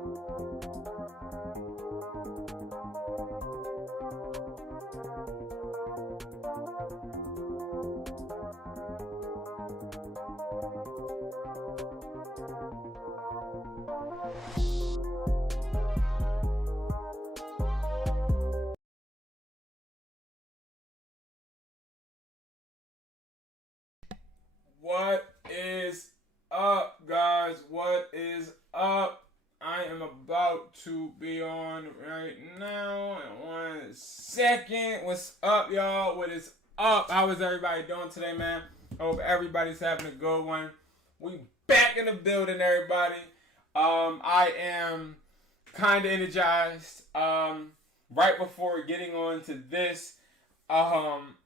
What is up, guys? What is up? I am about to be on right now in 1 second. What's up, y'all? What is up? How is everybody doing today, man? Hope everybody's having a good one. We back in the building, everybody. I am kind of energized. Right before getting on to this, one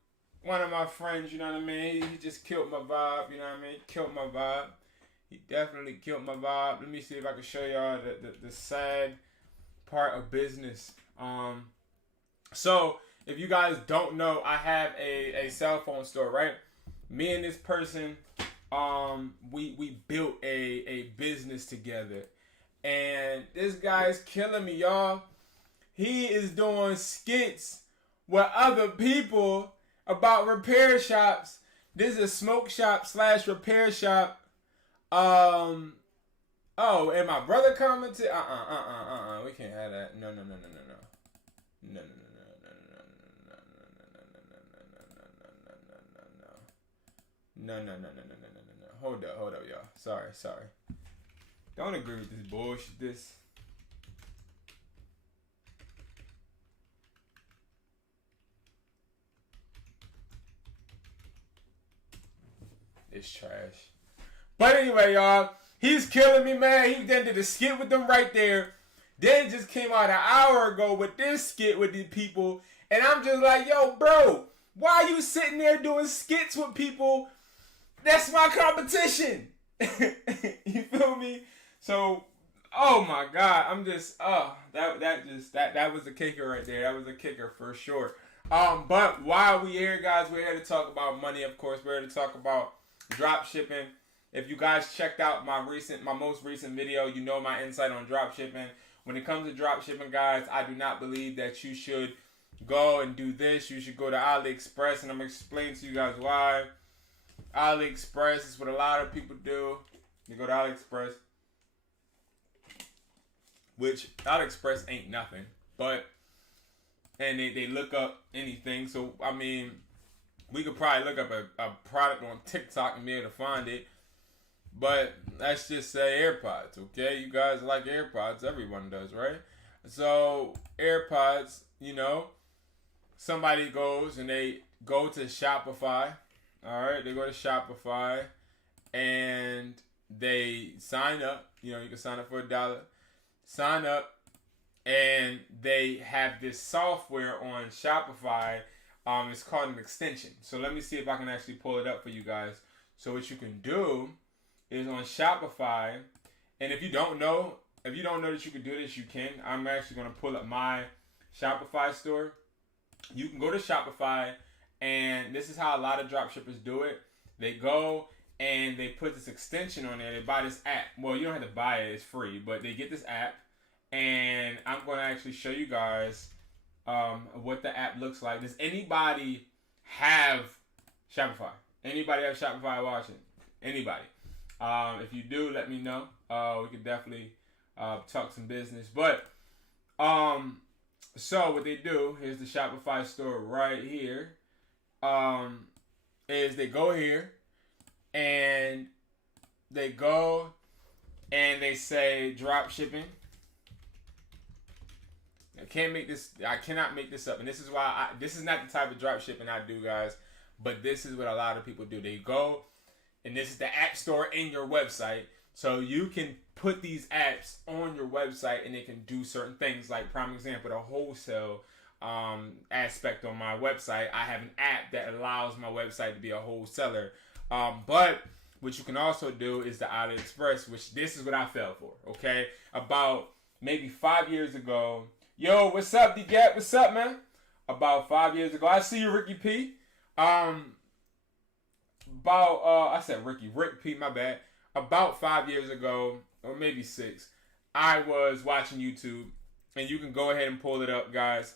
of my friends, you know what I mean, he just killed my vibe, you know what I mean, killed my vibe. He definitely killed my vibe. Let me see if I can show y'all the sad part of business. So, if you guys don't know, I have a cell phone store, right? Me and this person, we built a business together. And this guy's killing me, y'all. He is doing skits with other people about repair shops. This is a smoke shop / repair shop. Oh, and my brother commented, we can't have that. No. Hold up, y'all. Sorry. Don't agree with this bullshit. It's trash. But anyway, y'all, he's killing me, man. He then did a skit with them right there. Then just came out an hour ago with this skit with these people. And I'm just like, yo, bro, why are you sitting there doing skits with people? That's my competition. You feel me? So, oh my God, I'm just, that was a kicker right there. That was a kicker for sure. But while we here, guys, we're here to talk about money, of course. We're here to talk about drop shipping. If you guys checked out my most recent video, you know my insight on drop shipping. When it comes to drop shipping, guys, I do not believe that you should go and do this. You should go to AliExpress, and I'm going to explain to you guys why. AliExpress is what a lot of people do. You go to AliExpress, which AliExpress ain't nothing, but, and they look up anything. So, I mean, we could probably look up a product on TikTok and be able to find it. But let's just say AirPods, okay? You guys like AirPods. Everyone does, right? So AirPods, you know, somebody goes and they go to Shopify. All right? They go to Shopify and they sign up. You know, you can sign up for $1. Sign up and they have this software on Shopify. It's called an extension. So let me see if I can actually pull it up for you guys. So what you can do is on Shopify, and if you don't know that you can do this, you can. I'm actually going to pull up my Shopify store. You can go to Shopify, and this is how a lot of dropshippers do it. They go and they put this extension on there. They buy this app. Well, you don't have to buy it. It's free, but they get this app, and I'm going to actually show you guys what the app looks like. Does anybody have Shopify? Anybody have Shopify watching? Anybody? If you do, let me know. We could definitely talk some business. But so what they do, here's the Shopify store right here. Is they go here and they go and they say drop shipping. I cannot make this up. And this is why this is not the type of drop shipping I do, guys. But this is what a lot of people do. They go, and this is the app store in your website. So you can put these apps on your website and they can do certain things. Like, prime example, the wholesale aspect on my website. I have an app that allows my website to be a wholesaler. But what you can also do is the AliExpress, which this is what I fell for, okay? About maybe 5 years ago. Yo, what's up, D-Gap? What's up, man? About 5 years ago. I see you, Ricky P. I said Rick P, my bad. About 5 years ago, or maybe 6, I was watching YouTube, and you can go ahead and pull it up, guys.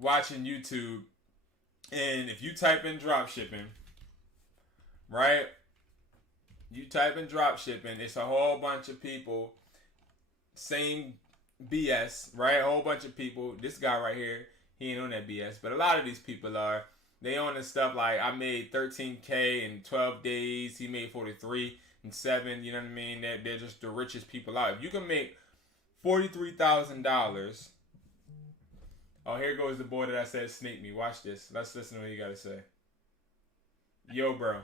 Watching YouTube, and if you type in dropshipping, right? You type in dropshipping, it's a whole bunch of people, same BS, right? A whole bunch of people. This guy right here, he ain't on that BS, but a lot of these people are. They on this stuff like, I made 13K in 12 days. He made 43 in 7. You know what I mean? They're just the richest people out. If you can make $43,000. Oh, here goes the boy that I said snake me. Watch this. Let's listen to what you got to say. Yo, bro.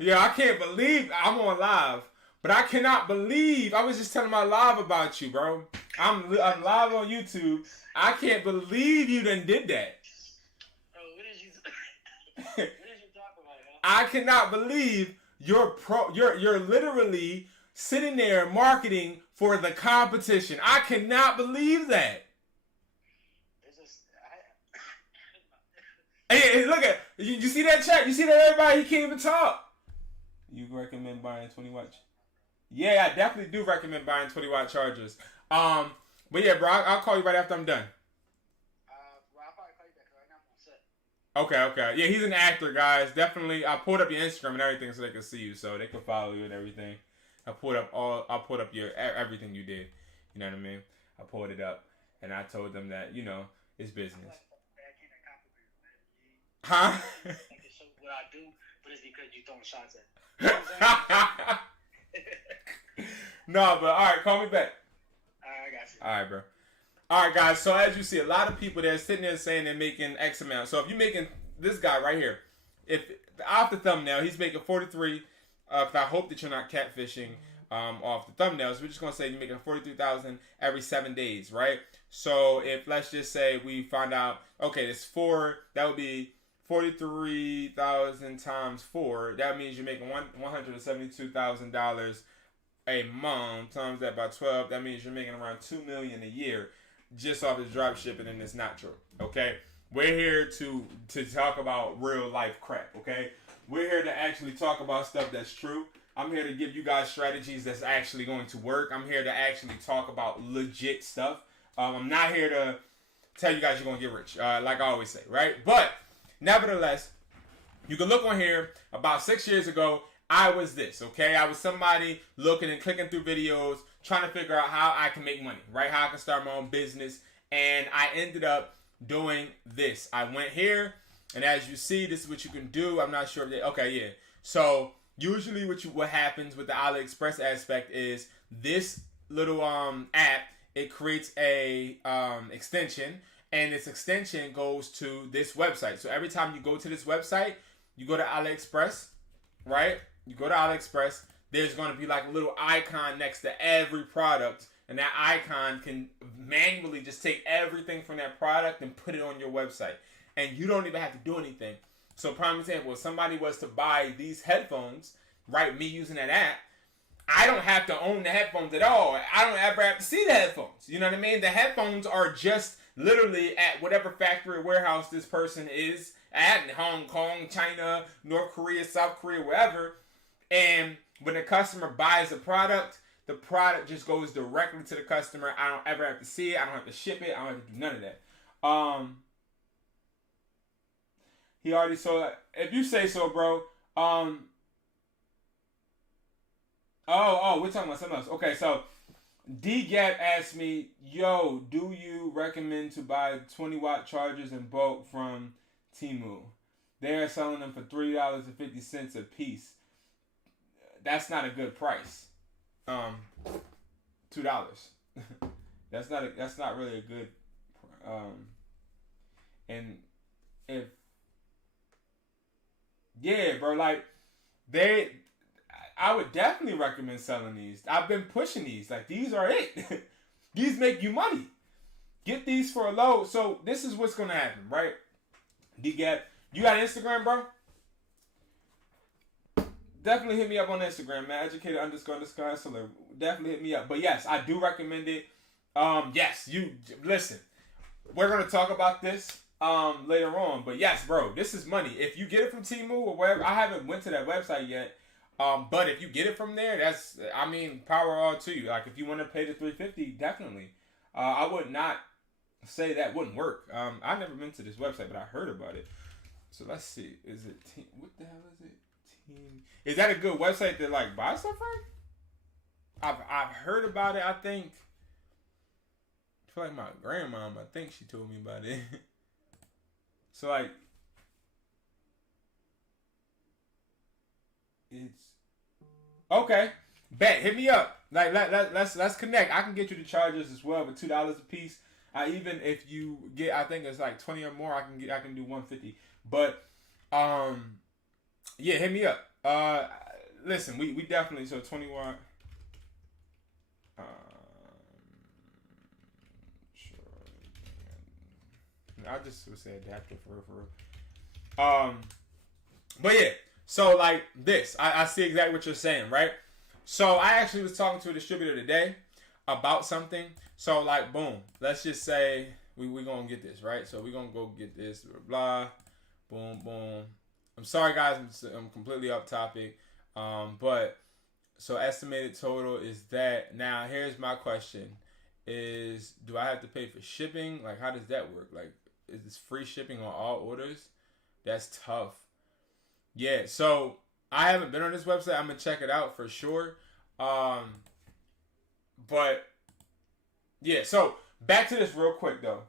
Yeah, I can't believe I'm on live. But I cannot believe, I was just telling my live about you, bro. I'm live on YouTube. I can't believe you done did that. What did you talk about, man? I cannot believe you're literally sitting there marketing for the competition. I cannot believe that. It's just, Hey, look at you see that chat? You see that everybody? He can't even talk. You recommend buying 20-watt? Yeah, I definitely do recommend buying 20-watt chargers. But yeah, bro, I'll call you right after I'm done. Well, I'll probably call you back right now. I'm on set. Okay. Yeah, he's an actor, guys. Definitely. I pulled up your Instagram and everything so they can see you, so they can follow you and everything. I pulled up your everything you did. You know what I mean? I pulled it up and I told them that, it's business. Huh? So what I do, but it's because you throwing shots at me. You know what I'm No, but all right, call me back. I got you. All right, bro. All right, guys. So as you see, a lot of people they're sitting there saying they're making X amount. So if you're making this guy right here, if off the thumbnail, he's making 43. I hope that you're not catfishing off the thumbnails. We're just gonna say you're making 43,000 every 7 days, right? So if let's just say we find out, okay, it's 4. That would be 43,000 times 4. That means you're making $172,000 a month. Times that by 12. That means you're making around $2 million a year just off this drop shipping, and it's not true. Okay, we're here to talk about real life crap. Okay, we're here to actually talk about stuff that's true. I'm here to give you guys strategies that's actually going to work. I'm here to actually talk about legit stuff. I'm not here to tell you guys you're going to get rich, like I always say, right? But nevertheless, you can look on here. About 6 years ago, I was this, okay? I was somebody looking and clicking through videos, trying to figure out how I can make money, right? How I can start my own business. And I ended up doing this. I went here, and as you see, this is what you can do. I'm not sure if okay, yeah. So usually what happens with the AliExpress aspect is this little app, it creates a extension, and this extension goes to this website. So every time you go to this website, you go to AliExpress, right? You go to AliExpress, there's going to be like a little icon next to every product, and that icon can manually just take everything from that product and put it on your website. And you don't even have to do anything. So prime example, if somebody was to buy these headphones, right, me using that app, I don't have to own the headphones at all. I don't ever have to see the headphones. You know what I mean? The headphones are just literally at whatever factory or warehouse this person is at, in Hong Kong, China, North Korea, South Korea, wherever. And when the customer buys a product, the product just goes directly to the customer. I don't ever have to see it. I don't have to ship it. I don't have to do none of that. He already saw it. If you say so, bro. We're talking about something else. Okay, so D-Gap asked me, yo, do you recommend to buy 20-watt chargers in bulk from Temu? They're selling them for $3.50 a piece. That's not a good price. $2. That's not really a good. And if yeah, bro, like I would definitely recommend selling these. I've been pushing these. Like, these are it. These make you money. Get these for a low. So this is what's gonna happen, right? D-Gap, you got Instagram, bro? Definitely hit me up on Instagram, man. Educated_hustler. Definitely hit me up. But yes, I do recommend it. Yes, you listen. We're gonna talk about this later on. But yes, bro, this is money. If you get it from Temu or wherever, I haven't went to that website yet. But if you get it from there, that's, I mean, power all to you. Like if you want to pay the $350, definitely. I would not say that wouldn't work. I've never been to this website, but I heard about it. So let's see. Is it team? What the hell is it? Team. Is that a good website to like buy stuff from? I've heard about it. I think. I feel like my grandma. I think she told me about it. So like, it's okay. Bet, hit me up. Like let's connect. I can get you the charges as well, but $2 a piece. Even if you get, I think it's like 20 or more, I can do 150. But yeah, hit me up. Listen, we definitely, so 21. Sure. I just would say adapter for real. But yeah, so like this, I see exactly what you're saying, right? So I actually was talking to a distributor today about something. So like, boom, let's just say we gonna get this, right? So we gonna go get this, blah, blah, boom. I'm sorry guys, I'm completely off topic. But so estimated total is that. Now here's my question: is do I have to pay for shipping? Like how does that work? Like is this free shipping on all orders? That's tough. Yeah, so I haven't been on this website. I'm gonna check it out for sure. But yeah, so back to this real quick though.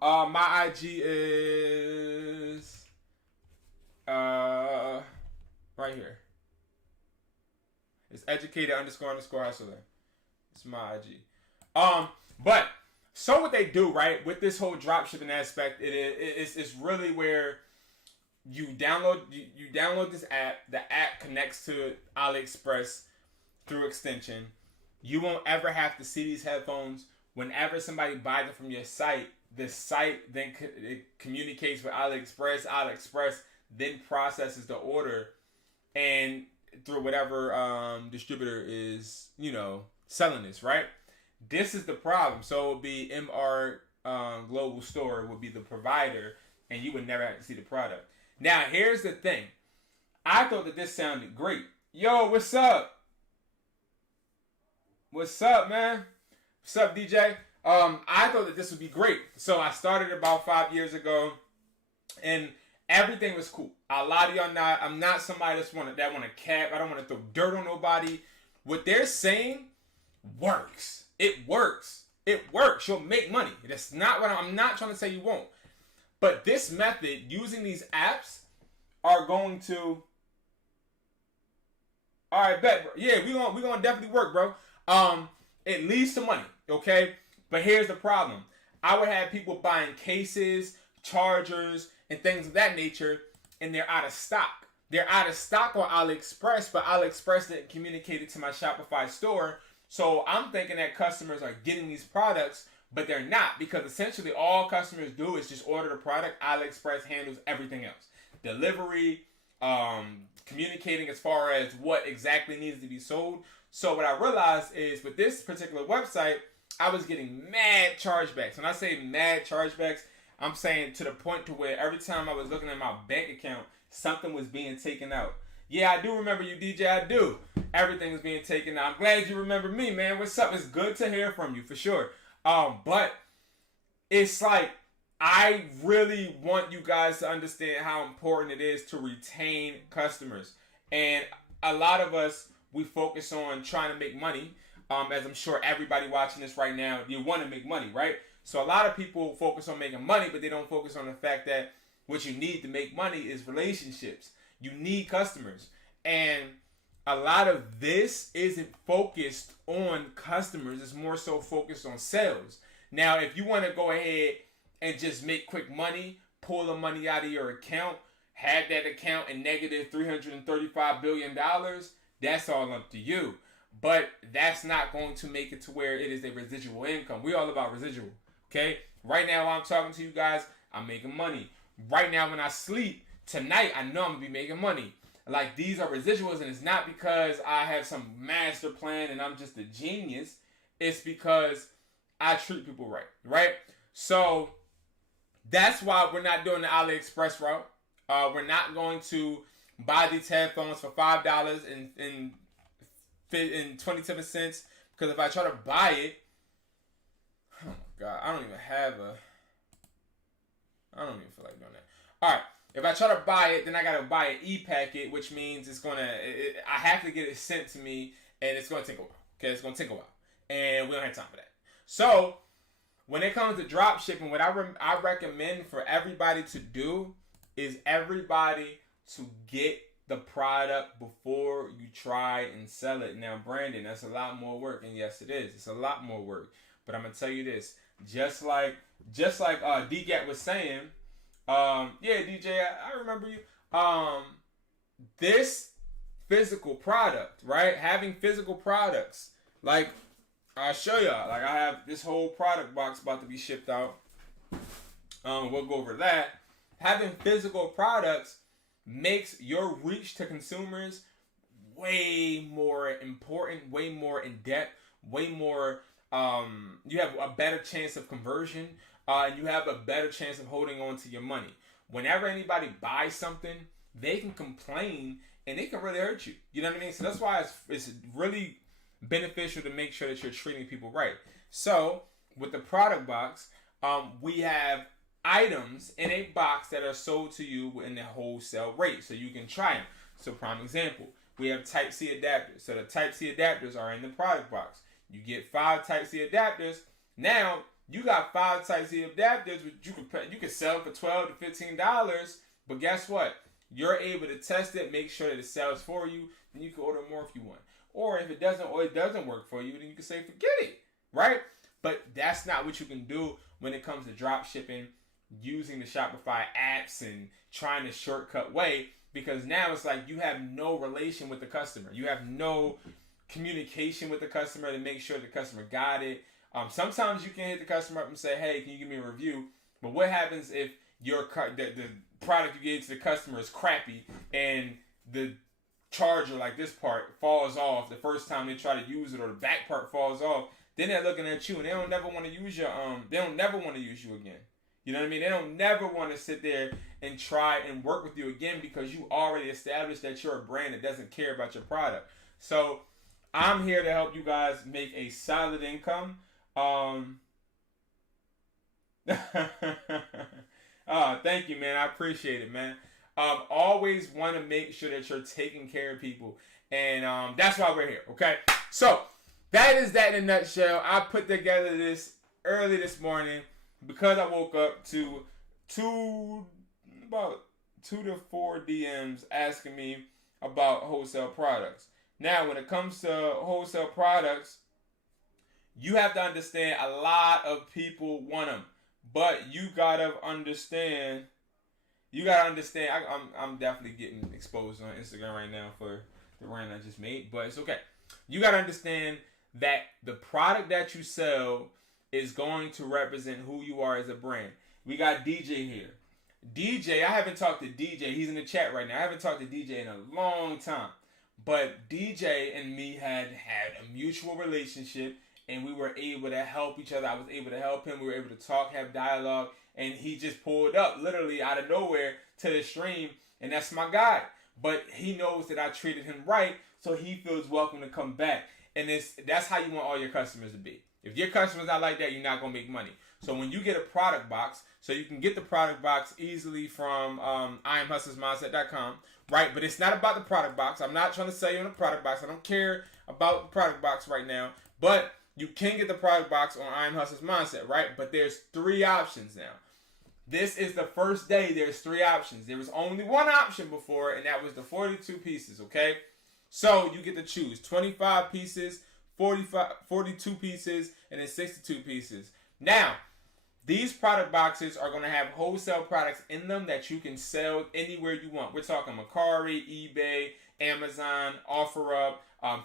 My IG is right here. It's educated__hustler. It's my IG. But so what they do, right, with this whole dropshipping aspect, it's really where you download this app. The app connects to AliExpress through extension. You won't ever have to see these headphones. Whenever somebody buys it from your site, the site then it communicates with AliExpress. AliExpress then processes the order, and through whatever distributor is selling this, right? This is the problem. So it would be MR Global Store would be the provider, and you would never have to see the product. Now, here's the thing. I thought that this sounded great. Yo, what's up? What's up, man? What's up, DJ? I thought that this would be great. So I started about 5 years ago, and everything was cool. A lot of y'all not. I'm not somebody that want to cap. I don't want to throw dirt on nobody. What they're saying works. It works. It works. You'll make money. That's not what I'm not trying to say you won't. But this method, using these apps, are going to. All right, bet, bro. Yeah, we gonna definitely work, bro. It leads to money, okay? But here's the problem. I would have people buying cases, chargers, and things of that nature, and they're out of stock. They're out of stock on AliExpress, but AliExpress didn't communicate it to my Shopify store. So I'm thinking that customers are getting these products, but they're not, because essentially all customers do is just order the product. AliExpress handles everything else. Delivery, communicating as far as what exactly needs to be sold. So what I realized is with this particular website, I was getting mad chargebacks. When I say mad chargebacks, I'm saying to the point to where every time I was looking at my bank account, something was being taken out. Yeah, I do remember you, DJ. I do. Everything is being taken out. I'm glad you remember me, man. What's up? It's good to hear from you, for sure. But it's like, I really want you guys to understand how important it is to retain customers. And a lot of us, we focus on trying to make money. As I'm sure everybody watching this right now, you want to make money, right? So a lot of people focus on making money, but they don't focus on the fact that what you need to make money is relationships. You need customers. And a lot of this isn't focused on customers. It's more so focused on sales. Now, if you want to go ahead and just make quick money, pull the money out of your account, have that account in negative $335 billion, that's all up to you. But that's not going to make it to where it is a residual income. We're all about residual, okay? Right now, while I'm talking to you guys, I'm making money. Right now, when I sleep, tonight, I know I'm going to be making money. Like, these are residuals, and it's not because I have some master plan and I'm just a genius. It's because I treat people right, right? So, that's why we're not doing the AliExpress route. We're not going to buy these headphones for $5 and 27 cents. Because if I try to buy it, oh my God, I don't even feel like doing that. All right, if I try to buy it, then I gotta buy an e-packet, which means I have to get it sent to me, and it's gonna take a while. Okay, it's gonna take a while, and we don't have time for that. So when it comes to drop shipping, what I recommend for everybody to do is everybody to get the product before you try and sell it. Now, Brandon, that's a lot more work, and yes, it is. It's a lot more work. But I'm gonna tell you this: just like DGAT was saying, yeah, DJ, I remember you. This physical product, right? Having physical products, like I'll show y'all. Like I have this whole product box about to be shipped out. We'll go over that. Having physical products makes your reach to consumers way more important, way more in depth, way more. You have a better chance of conversion, and you have a better chance of holding on to your money. Whenever anybody buys something, they can complain and it can really hurt you. You know what I mean? So that's why it's really beneficial to make sure that you're treating people right. So with the product box, we have items in a box that are sold to you in the wholesale rate, so you can try them. So prime example, we have Type-C adapters. So the Type-C adapters are in the product box. You get 5 Type-C adapters. Now you got 5 Type-C adapters, which you could sell for $12 to $15. But guess what? You're able to test it, make sure that it sells for you. Then you can order more if you want. Or if it doesn't work for you, then you can say forget it, right? But that's not what you can do when it comes to drop shipping, using the Shopify apps and trying the shortcut way, because now it's like you have no relation with the customer. You have no communication with the customer to make sure the customer got it. Sometimes you can hit the customer up and say, hey, can you give me a review? But what happens if the product you gave to the customer is crappy and the charger, like this part, falls off the first time they try to use it, or the back part falls off? Then they're looking at you and they don't never want to use you again. You know what I mean? They don't never want to sit there and try and work with you again, because you already established that you're a brand that doesn't care about your product. So I'm here to help you guys make a solid income. Thank you, man. I appreciate it, man. Always want to make sure that you're taking care of people. And that's why we're here, okay? So that is that in a nutshell. I put together this early this morning because I woke up to about 2 to 4 DMs asking me about wholesale products. Now, when it comes to wholesale products, you have to understand a lot of people want them, but you gotta understand. I'm definitely getting exposed on Instagram right now for the rant I just made, but it's okay. You gotta understand that the product that you sell is going to represent who you are as a brand. We got DJ here. DJ, I haven't talked to DJ. He's in the chat right now. I haven't talked to DJ in a long time. But DJ and me had a mutual relationship, and we were able to help each other. I was able to help him. We were able to talk, have dialogue, and he just pulled up literally out of nowhere to the stream, and that's my guy. But he knows that I treated him right, so he feels welcome to come back. And that's how you want all your customers to be. If your customers not like that, you're not going to make money. So when you get a product box, so you can get the product box easily from IamHustlersMindset.com, right? But it's not about the product box. I'm not trying to sell you on the product box. I don't care about the product box right now. But you can get the product box on I Am Hustler's Mindset, right? But there's 3 options now. This is the first day. There's 3 options. There was only 1 option before, and that was the 42 pieces, okay? So you get to choose 25 pieces, 42 pieces, and then 62 pieces. Now, these product boxes are going to have wholesale products in them that you can sell anywhere you want. We're talking Mercari, eBay, Amazon, OfferUp,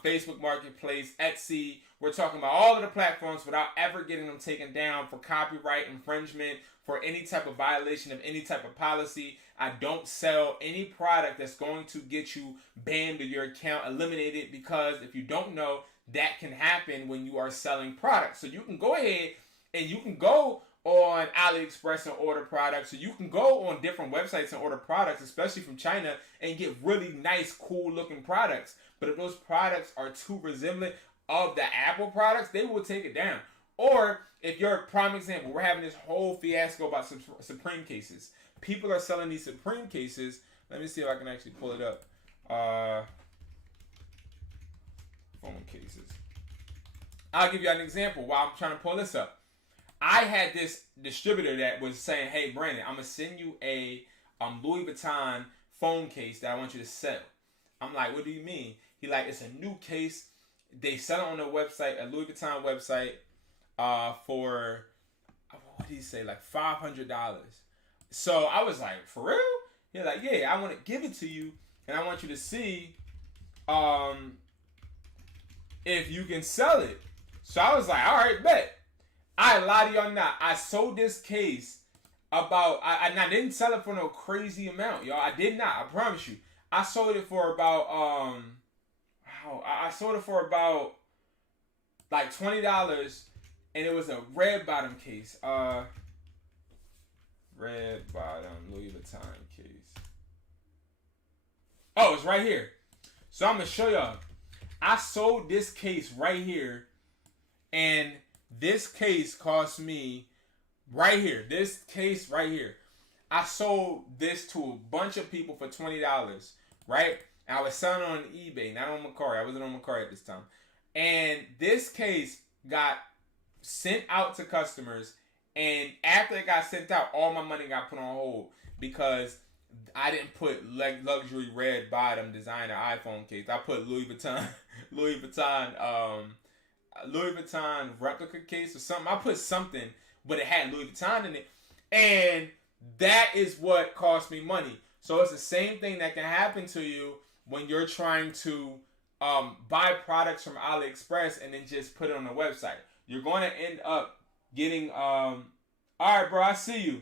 Facebook Marketplace, Etsy. We're talking about all of the platforms without ever getting them taken down for copyright infringement, for any type of violation of any type of policy. I don't sell any product that's going to get you banned or your account eliminated, because if you don't know, that can happen when you are selling products. So you can go ahead and you can go on AliExpress and order products. So you can go on different websites and order products, especially from China, and get really nice, cool looking products. But if those products are too resemblant of the Apple products, they will take it down. Or if you're a prime example, we're having this whole fiasco about Supreme cases. People are selling these Supreme cases. Let me see if I can actually pull it up. Phone cases. I'll give you an example while I'm trying to pull this up. I had this distributor that was saying, hey, Brandon, I'm going to send you a Louis Vuitton phone case that I want you to sell. I'm like, what do you mean? He like, it's a new case. They sell it on their website, a Louis Vuitton website, for, what did he say, like $500. So I was like, for real? He's like, yeah, I want to give it to you, and I want you to see if you can sell it. So I was like, all right, bet. I lie to y'all not. I sold this case about, I didn't sell it for no crazy amount, y'all. I did not. I promise you. I sold it for about, I sold it for about like $20, and it was a red bottom case. Red bottom Louis Vuitton case. Oh, it's right here. So I'm going to show y'all. I sold this case right here, and this case cost me right here. This case right here. I sold this to a bunch of people for $20, right? And I was selling on eBay, not on Mercari. I wasn't on Mercari at this time. And this case got sent out to customers, and after it got sent out, all my money got put on hold because I didn't put luxury red bottom designer iPhone case. I put Louis Vuitton replica case or something. I put something, but it had Louis Vuitton in it, and that is what cost me money. So it's the same thing that can happen to you when you're trying to buy products from AliExpress and then just put it on the website. You're going to end up getting, all right, bro, I see you.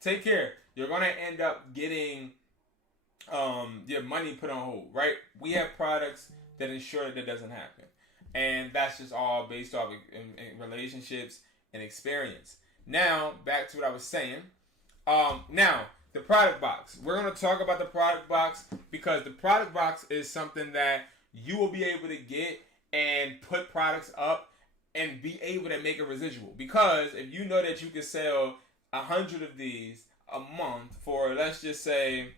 Take care. You're going to end up getting your money put on hold, right? We have products that ensure that doesn't happen. And that's just all based off in relationships and experience. Now, back to what I was saying. Now, the product box. We're going to talk about the product box because the product box is something that you will be able to get and put products up and be able to make a residual. Because if you know that you can sell 100 of these a month for, let's just say,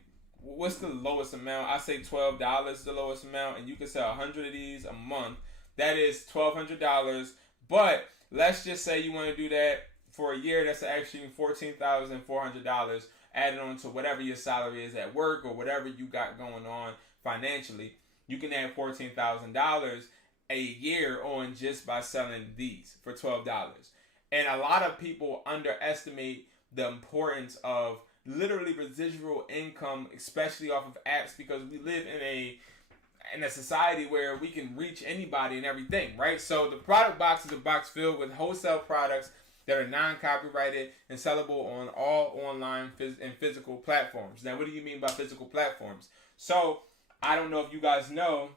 what's the lowest amount? I say $12 is the lowest amount, and you can sell 100 of these a month. That is $1,200. But let's just say you want to do that for a year. That's actually $14,400 added on to whatever your salary is at work or whatever you got going on financially. You can add $14,000 a year on just by selling these for $12. And a lot of people underestimate the importance of literally residual income, especially off of apps, because we live in a society where we can reach anybody and everything, right? So the product box is a box filled with wholesale products that are non-copyrighted and sellable on all online and physical platforms. Now, what do you mean by physical platforms? So I don't know if you guys know.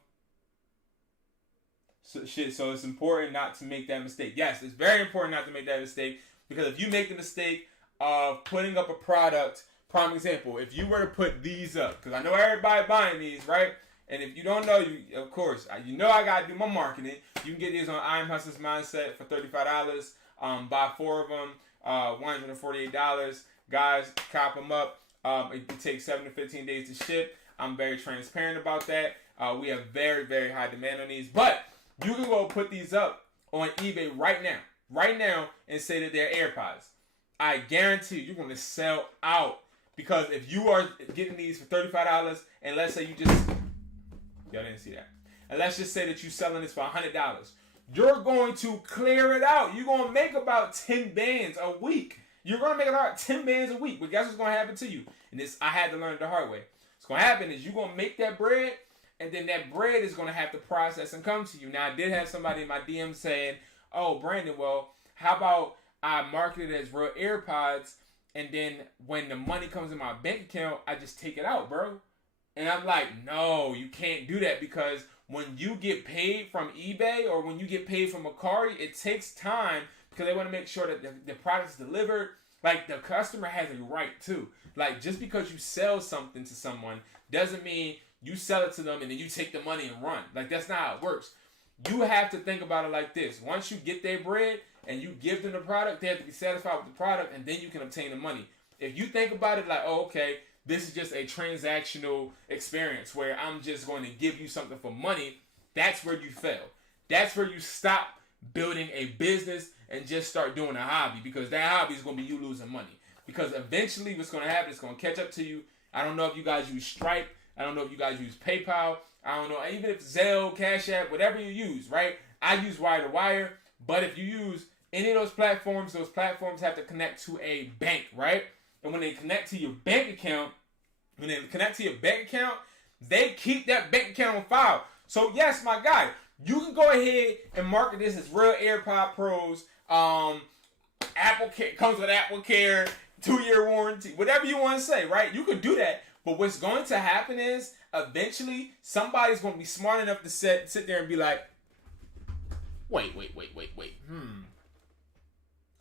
So it's important not to make that mistake. Yes, it's very important not to make that mistake, because if you make the mistake of putting up a product, prime example, if you were to put these up, because I know everybody buying these, right? And if you don't know, of course, you know I got to do my marketing. You can get these on I Am Hustler's Mindset for $35. Buy 4 of them, $148. Guys, cop them up. It takes 7 to 15 days to ship. I'm very transparent about that. We have very, very high demand on these. But you can go put these up on eBay right now, and say that they're AirPods. I guarantee you're going to sell out, because if you are getting these for $35, and let's say you just, y'all didn't see that, and let's just say that you're selling this for $100, you're going to clear it out. You're going to make about 10 bands a week. You're going to make about 10 bands a week, but guess what's going to happen to you? And this, I had to learn it the hard way. What's going to happen is you're going to make that bread, and then that bread is going to have to process and come to you. Now, I did have somebody in my DM saying, oh, Brandon, well, how about I market it as real AirPods, and then when the money comes in my bank account, I just take it out, bro. And I'm like, no, you can't do that, because when you get paid from eBay or when you get paid from Mercari, it takes time because they want to make sure that the product is delivered. Like, the customer has a right too. Like, just because you sell something to someone doesn't mean you sell it to them and then you take the money and run. Like, that's not how it works. You have to think about it like this. Once you get their bread and you give them the product, they have to be satisfied with the product, and then you can obtain the money. If you think about it like, oh, okay, this is just a transactional experience where I'm just going to give you something for money, that's where you fail. That's where you stop building a business and just start doing a hobby, because that hobby is going to be you losing money. Because eventually what's going to happen is going to catch up to you. I don't know if you guys use Stripe. I don't know if you guys use PayPal. I don't know, even if Zelle, Cash App, whatever you use, right? I use wire-to-wire, but if you use any of those platforms have to connect to a bank, right? And when they connect to your bank account, they keep that bank account on file. So yes, my guy, you can go ahead and market this as real AirPod Pros. Apple Care comes with Apple Care, 2-year warranty, whatever you want to say, right? You could do that. But what's going to happen is eventually somebody's going to be smart enough to sit there and be like, wait.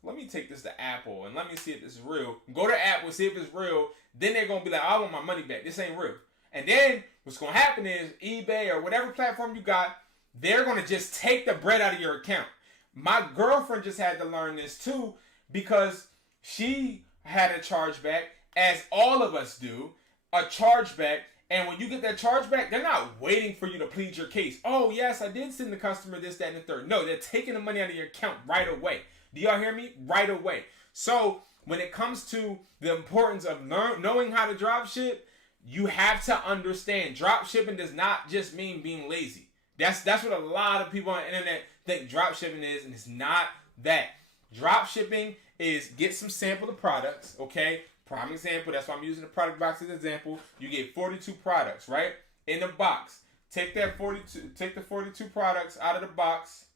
Let me take this to Apple and let me see if this is real. Go to Apple, see if it's real. Then they're going to be like, I want my money back. This ain't real. And then what's going to happen is eBay or whatever platform you got, they're going to just take the bread out of your account. My girlfriend just had to learn this too, because she had a chargeback, as all of us do, a chargeback. And when you get that chargeback, they're not waiting for you to plead your case. Oh, yes, I did send the customer this, that, and the third. No, they're taking the money out of your account right away. Do y'all hear me? Right away. So when it comes to the importance of knowing how to drop ship, you have to understand drop shipping does not just mean being lazy. That's what a lot of people on the internet think drop shipping is, and it's not that. Drop shipping is get some sample of products, okay? Prime example, that's why I'm using the product box as an example. You get 42 products, right? In the box. Take the 42 products out of the box,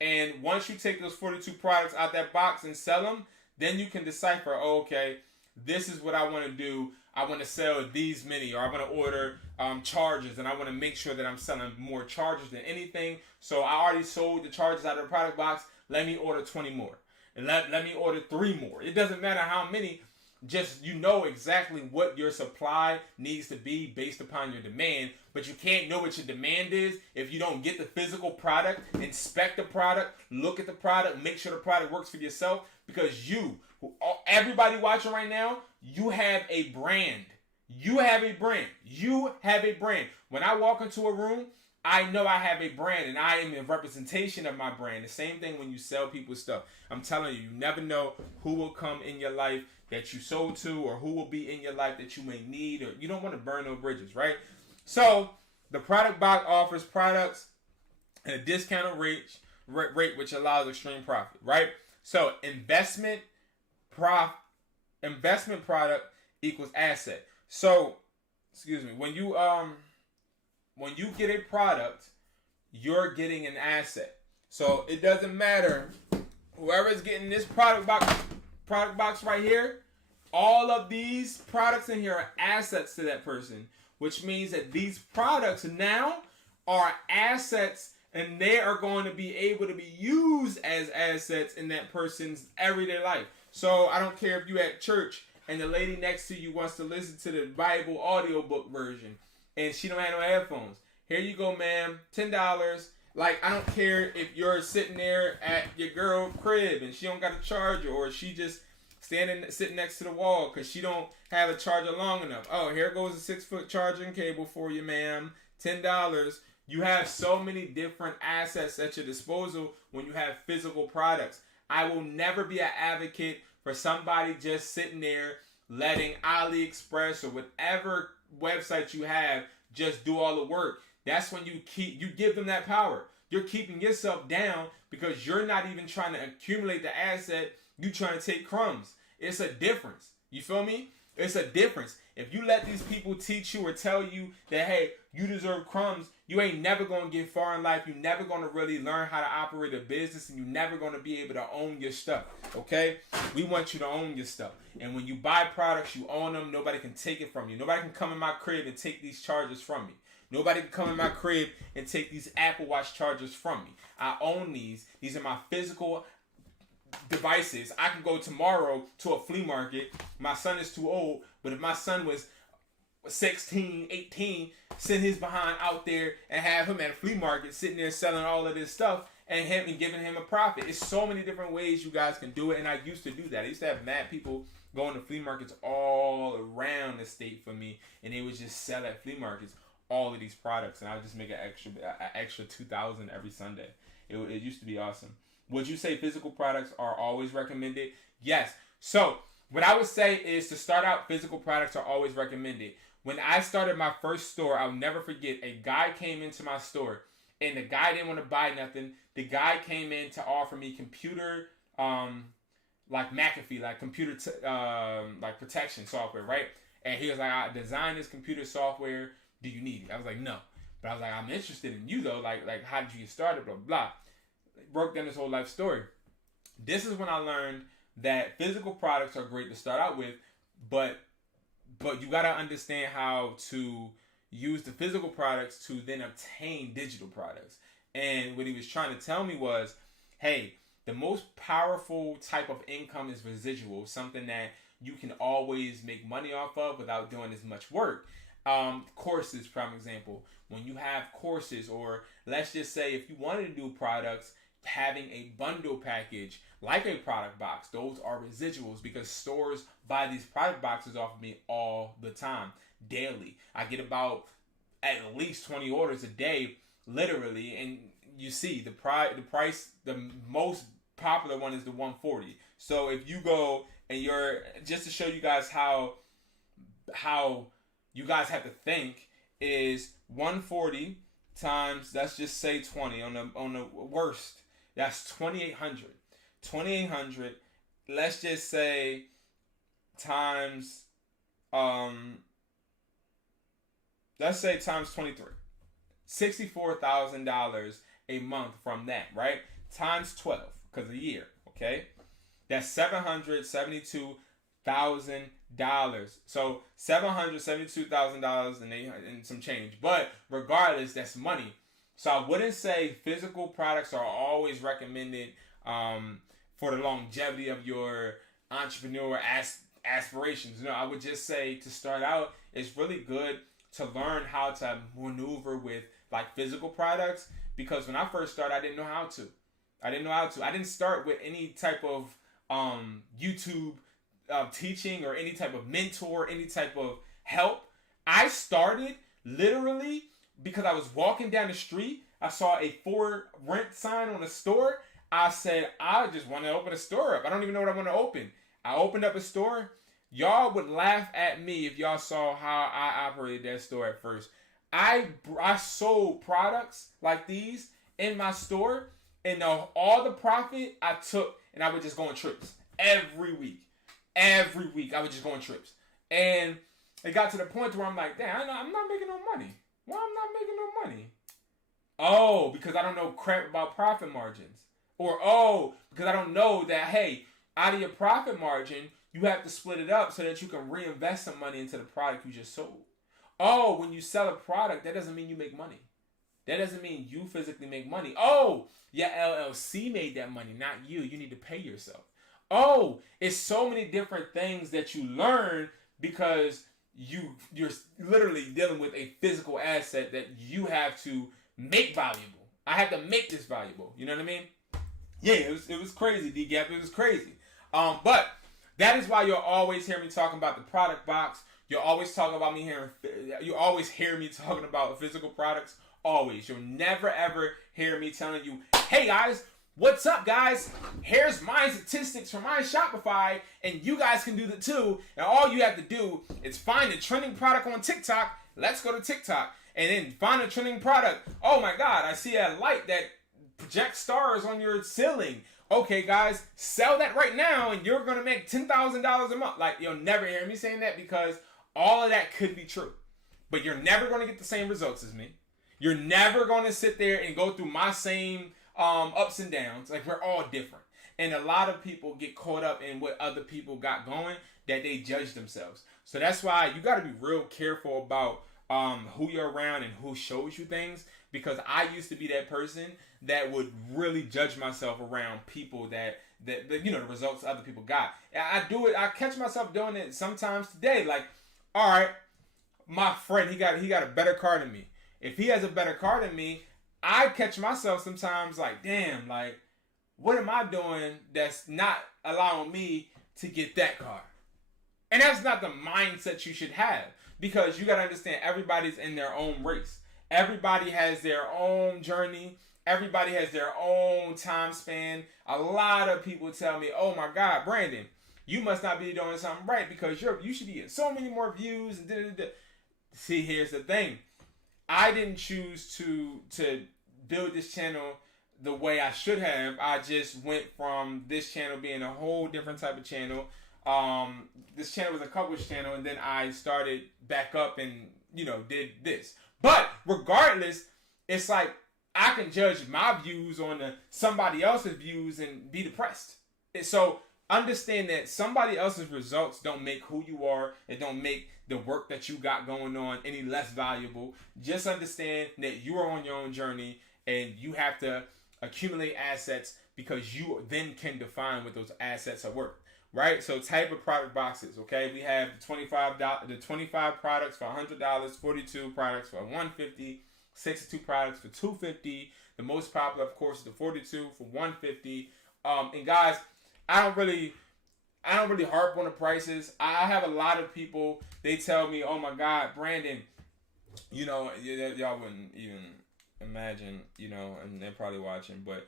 and once you take those 42 products out that box and sell them, then you can decipher, oh, okay, this is what I want to do. I want to sell these many, or I want to order chargers, and I want to make sure that I'm selling more chargers than anything. So I already sold the chargers out of the product box. Let me order 20 more. And let me order 3 more. It doesn't matter how many. Just, you know exactly what your supply needs to be based upon your demand, but you can't know what your demand is if you don't get the physical product, inspect the product, look at the product, make sure the product works for yourself, because everybody watching right now, you have a brand. You have a brand. You have a brand. When I walk into a room, I know I have a brand, and I am a representation of my brand. The same thing when you sell people stuff. I'm telling you, you never know who will come in your life that you sold to, or who will be in your life that you may need, or you don't want to burn no bridges, right? So the product box offers products at a discounted rate which allows extreme profit, right? So investment product equals asset. So, when you get a product, you're getting an asset. So it doesn't matter whoever's getting this product box right here, all of these products in here are assets to that person, which means that these products now are assets, and they are going to be able to be used as assets in that person's everyday life. So I don't care if you're at church and the lady next to you wants to listen to the Bible audiobook version and she don't have no headphones. Here you go, ma'am, $10. Like, I don't care if you're sitting there at your girl crib and she don't got a charger, or she just sitting next to the wall because she don't have a charger long enough. Oh, here goes a 6-foot charging cable for you, ma'am. $10. You have so many different assets at your disposal when you have physical products. I will never be an advocate for somebody just sitting there letting AliExpress or whatever website you have just do all the work. That's when you give them that power. You're keeping yourself down because you're not even trying to accumulate the asset. You're trying to take crumbs. It's a difference. You feel me? It's a difference. If you let these people teach you or tell you that, hey, you deserve crumbs, you ain't never going to get far in life. You're never going to really learn how to operate a business, and you're never going to be able to own your stuff, okay? We want you to own your stuff. And when you buy products, you own them. Nobody can take it from you. Nobody can come in my crib and take these charges from me. Nobody can come in my crib and take these Apple Watch chargers from me. I own these. These are my physical devices. I can go tomorrow to a flea market. My son is too old, but if my son was 16, 18, send his behind out there and have him at a flea market sitting there selling all of this stuff and giving him a profit. It's so many different ways you guys can do it, and I used to do that. I used to have mad people going to flea markets all around the state for me, and they would just sell at flea markets all of these products, and I would just make an extra $2,000 every Sunday. It used to be awesome. Would you say physical products are always recommended? Yes. So what I would say is, to start out, physical products are always recommended. When I started my first store, I'll never forget, a guy came into my store, and the guy didn't want to buy nothing. The guy came in to offer me computer, like McAfee, like computer, like protection software, right? And he was like, I designed this computer software. Do you need it? I was like, no. But I was like, I'm interested in you though. Like how did you get started? Blah, blah. Broke down this whole life story. This is when I learned that physical products are great to start out with, but you got to understand how to use the physical products to then obtain digital products. And what he was trying to tell me was, hey, the most powerful type of income is residual, something that you can always make money off of without doing as much work. Courses, prime example. When you have courses, or let's just say if you wanted to do products, having a bundle package like a product box, those are residuals, because stores buy these product boxes off of me all the time, daily. I get about at least 20 orders a day, literally, and you see the price, the most popular one is the 140. So if you go and just to show you guys how you guys have to think, is 140 times, let's just say 20 on the worst. That's 2,800. 2,800. Let's just say times let's say times 23. $64,000 a month from that, right? Times 12, because a year, okay? That's $772,000. So $772,000 and some change. But regardless, that's money. So I wouldn't say physical products are always recommended for the longevity of your entrepreneurial aspirations. I would just say, to start out, it's really good to learn how to maneuver with like physical products, because when I first started, I didn't know how to. I didn't start with any type of YouTube teaching or any type of mentor, any type of help. I started literally because I was walking down the street. I saw a for rent sign on a store. I said, I just want to open a store up. I don't even know what I want to open. I opened up a store. Y'all would laugh at me if y'all saw how I operated that store at first. I sold products like these in my store, and all the profit I took, and I would just go on trips every week. Every week I would just go on trips. And it got to the point where I'm like, damn, I'm not making no money. Why I'm not making no money? Oh, because I don't know crap about profit margins. Or, oh, because I don't know that, hey, out of your profit margin, you have to split it up so that you can reinvest some money into the product you just sold. Oh, when you sell a product, that doesn't mean you make money. That doesn't mean you physically make money. Oh, your LLC made that money, not you. You need to pay yourself. Oh, it's so many different things that you learn because you're literally dealing with a physical asset that you have to make valuable. I have to make this valuable. You know what I mean? Yeah, it was crazy, D-Gap. It was crazy. But that is why you'll always hear me talking about the product box. You'll always hear me talking about physical products. Always. You'll never ever hear me telling you, hey guys, what's up guys? Here's my statistics for my Shopify, and you guys can do it too. And all you have to do is find a trending product on TikTok. Let's go to TikTok. And then find a trending product. Oh my God, I see a light that projects stars on your ceiling. Okay, guys, sell that right now, and you're gonna make $10,000 a month. Like, you'll never hear me saying that, because all of that could be true, but you're never gonna get the same results as me. You're never gonna sit there and go through my same ups and downs. Like, we're all different, and a lot of people get caught up in what other people got going, that they judge themselves. So that's why you got to be real careful about who you're around and who shows you things, because I used to be that person that would really judge myself around people that you know, the results other people got. I do it. I catch myself doing it sometimes today. Like, all right, my friend, he got a better car than me. If he has a better car than me, I catch myself sometimes like, damn, like, what am I doing that's not allowing me to get that car? And that's not the mindset you should have, because you got to understand everybody's in their own race. Everybody has their own journey. Everybody has their own time span. A lot of people tell me, oh my God, Brandon, you must not be doing something right because you should be getting so many more views. And da-da-da-da. See, here's the thing. I didn't choose to build this channel the way I should have. I just went from this channel being a whole different type of channel. This channel was a couples channel, and then I started back up and, you know, did this. But regardless, it's like I can judge my views on somebody else's views and be depressed. And so understand that somebody else's results don't make who you are. It don't make the work that you got going on any less valuable. Just understand that you are on your own journey and you have to accumulate assets, because you then can define what those assets are worth. Right? So type of product boxes, okay? We have the 25 products for $100, 42 products for $150, 62 products for $250. The most popular, of course, is the 42 for $150. And guys, I don't really harp on the prices. I have a lot of people, they tell me, oh my God, Brandon, you know, y'all wouldn't even imagine, you know, and they're probably watching, but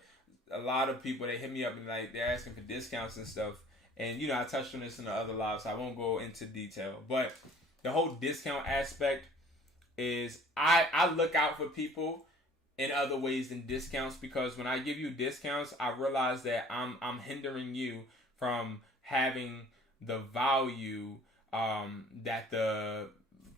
a lot of people, they hit me up and like they're asking for discounts and stuff. And, you know, I touched on this in the other live, so I won't go into detail. But the whole discount aspect is I look out for people in other ways than discounts, because when I give you discounts, I realize that I'm hindering you from having the value that the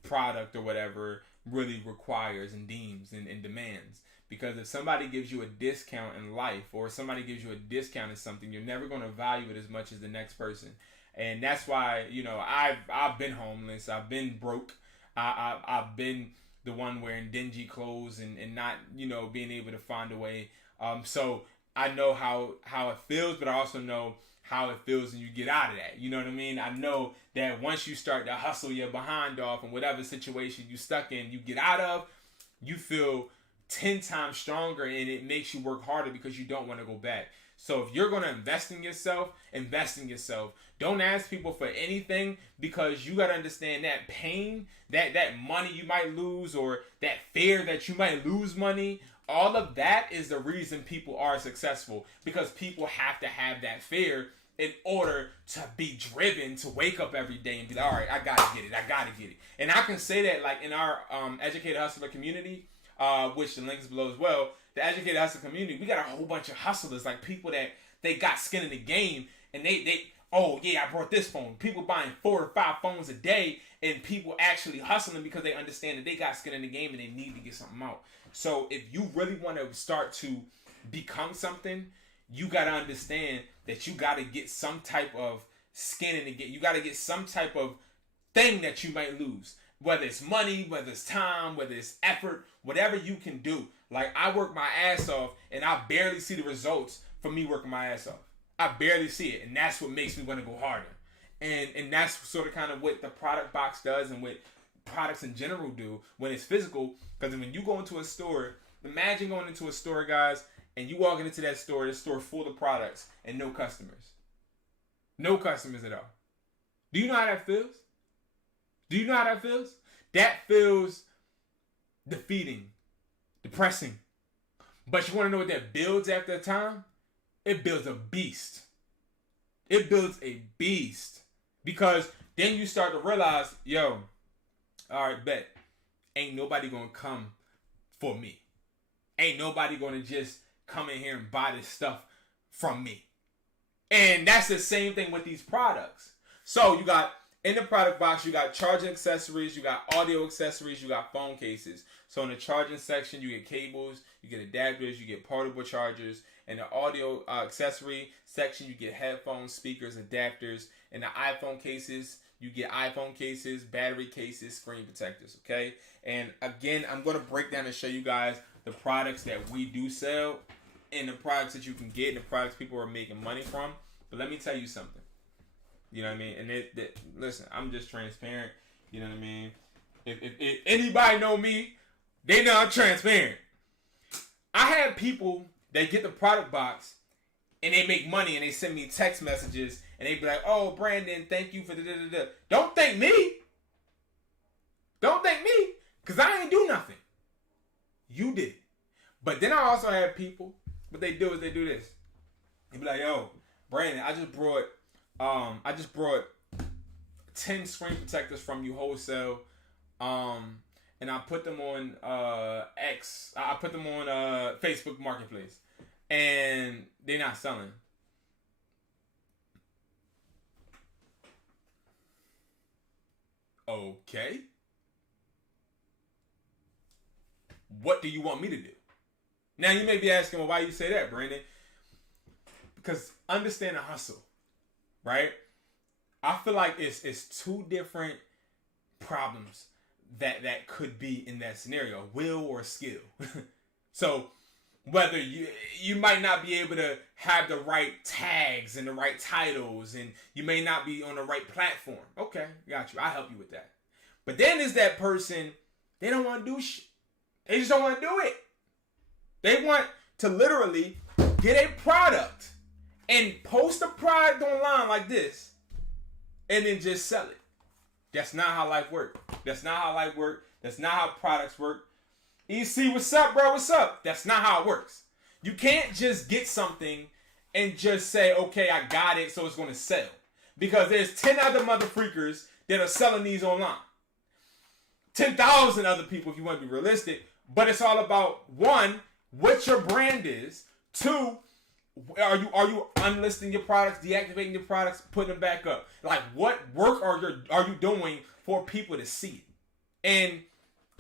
product or whatever really requires and deems and demands. Because if somebody gives you a discount in life, or somebody gives you a discount in something, you're never going to value it as much as the next person. And that's why, you know, I've been homeless. I've been broke. I've been the one wearing dingy clothes and not, you know, being able to find a way. So I know how it feels, but I also know how it feels when you get out of that. You know what I mean? I know that once you start to hustle your behind off and whatever situation you stuck in, you get out of, you feel 10 times stronger, and it makes you work harder because you don't want to go back. So if you're going to invest in yourself, invest in yourself. Don't ask people for anything, because you got to understand that pain, that money you might lose, or that fear that you might lose money. All of that is the reason people are successful, because people have to have that fear in order to be driven to wake up every day and be like, all right, I got to get it. And I can say that, like, in our Educated Hustler community, which the link is below as well, the Educated Hustler community, we got a whole bunch of hustlers, like people that they got skin in the game, and they oh yeah, I brought this phone. People buying 4 or 5 phones a day, and people actually hustling because they understand that they got skin in the game and they need to get something out. So if you really want to start to become something, you got to understand that you got to get some type of skin in the game. You got to get some type of thing that you might lose. Whether it's money, whether it's time, whether it's effort, whatever you can do. Like, I work my ass off, and I barely see the results from me working my ass off. I barely see it, and that's what makes me want to go harder. And that's sort of kind of what the product box does, and what products in general do when it's physical. Because when you go into a store, imagine going into a store, guys, and you walking into that store, the store full of products and no customers. No customers at all. Do you know how that feels? Do you know how that feels? That feels defeating, depressing. But you want to know what that builds after a time? It builds a beast. It builds a beast. Because then you start to realize, yo, all right, bet. Ain't nobody going to come for me. Ain't nobody going to just come in here and buy this stuff from me. And that's the same thing with these products. So you got, in the product box, you got charging accessories, you got audio accessories, you got phone cases. So in the charging section, you get cables, you get adapters, you get portable chargers. In the audio accessory section, you get headphones, speakers, adapters. In the iPhone cases, You get iPhone cases, battery cases, screen protectors, okay? And again, I'm going to break down and show you guys the products that we do sell and the products that you can get and the products people are making money from. But let me tell you something. You know what I mean? And listen, I'm just transparent. You know what I mean? If anybody know me, they know I'm transparent. I have people that get the product box and they make money and they send me text messages and they be like, oh, Brandon, thank you for da-da-da-da. Don't thank me. Don't thank me, because I ain't do nothing. You did it. But then I also have people, what they do is they do this. They be like, yo, Brandon, I just brought 10 screen protectors from you wholesale. And I put them on I put them on Facebook Marketplace. And they're not selling. Okay. What do you want me to do? Now you may be asking, well, why you say that, Brandon? Because understand the hustle, right? I feel like it's two different problems that could be in that scenario, will or skill. So whether you might not be able to have the right tags and the right titles, and you may not be on the right platform. Okay, got you. I'll help you with that. But then there's that person, they don't want to do shit. They just don't want to do it. They want to literally get a product and post a product online like this and then just sell it. That's not how life works. That's not how life works. That's not how products work. EC, what's up, bro? What's up? That's not how it works. You can't just get something and just say, okay, I got it, so it's going to sell. Because there's 10 other mother freakers that are selling these online. 10,000 other people, if you want to be realistic. But it's all about, one, what your brand is. Two, are you unlisting your products, deactivating your products, putting them back up? Like, what work are you doing for people to see it? And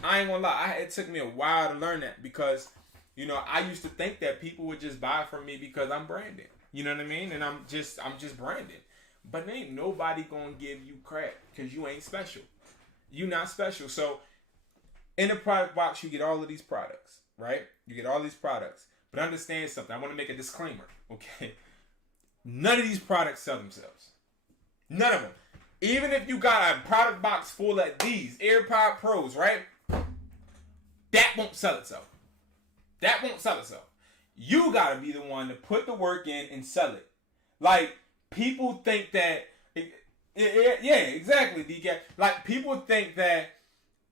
I ain't gonna lie, it took me a while to learn that, because, you know, I used to think that people would just buy from me because I'm branded. You know what I mean? And I'm just branded. But ain't nobody gonna give you crap because you ain't special. You not special. So in the product box, you get all of these products, right? You get all these products. But understand something. I want to make a disclaimer, okay? None of these products sell themselves. None of them. Even if you got a product box full of these AirPod Pros, right? That won't sell itself. That won't sell itself. You got to be the one to put the work in and sell it. Like, people think that... Yeah, exactly, DK. Like, people think that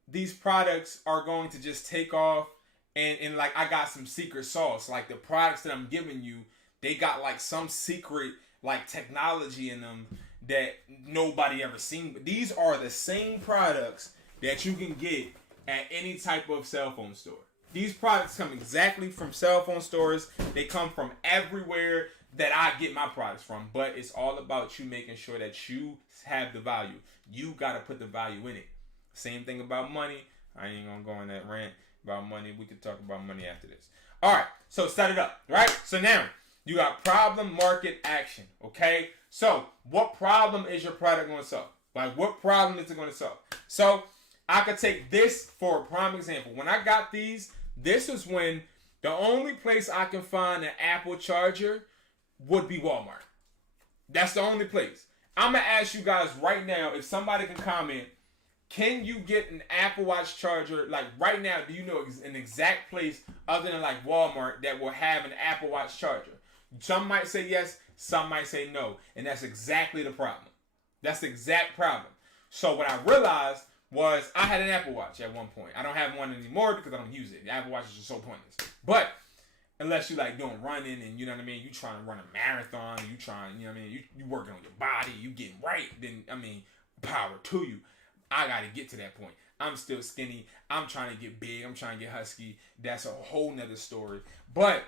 these products are going to just take off and like, I got some secret sauce. Like, the products that I'm giving you, they got like some secret like technology in them that nobody ever seen. But these are the same products that you can get at any type of cell phone store. These products come exactly from cell phone stores. They come from everywhere that I get my products from. But it's all about you making sure that you have the value. You got to put the value in it. Same thing about money. I ain't going to go on that rant about money. We could talk about money after this. All right. So set it up, right? So now you got problem, market, action. Okay. So what problem is your product going to solve? Like, what problem is it going to solve? So I could take this for a prime example. When I got these, this is when the only place I can find an Apple charger would be Walmart. That's the only place. I'm going to ask you guys right now, if somebody can comment, can you get an Apple Watch charger, like right now, do you know an exact place other than like Walmart that will have an Apple Watch charger? Some might say yes, some might say no. And that's exactly the problem. That's the exact problem. So what I realized was I had an Apple Watch at one point. I don't have one anymore because I don't use it. The Apple Watch is just so pointless. But unless you like doing running and you know what I mean, you trying to run a marathon, you trying, you know what I mean, you working on your body, you getting right, then I mean, power to you. I got to get to that point. I'm still skinny. I'm trying to get big. I'm trying to get husky. That's a whole nother story. But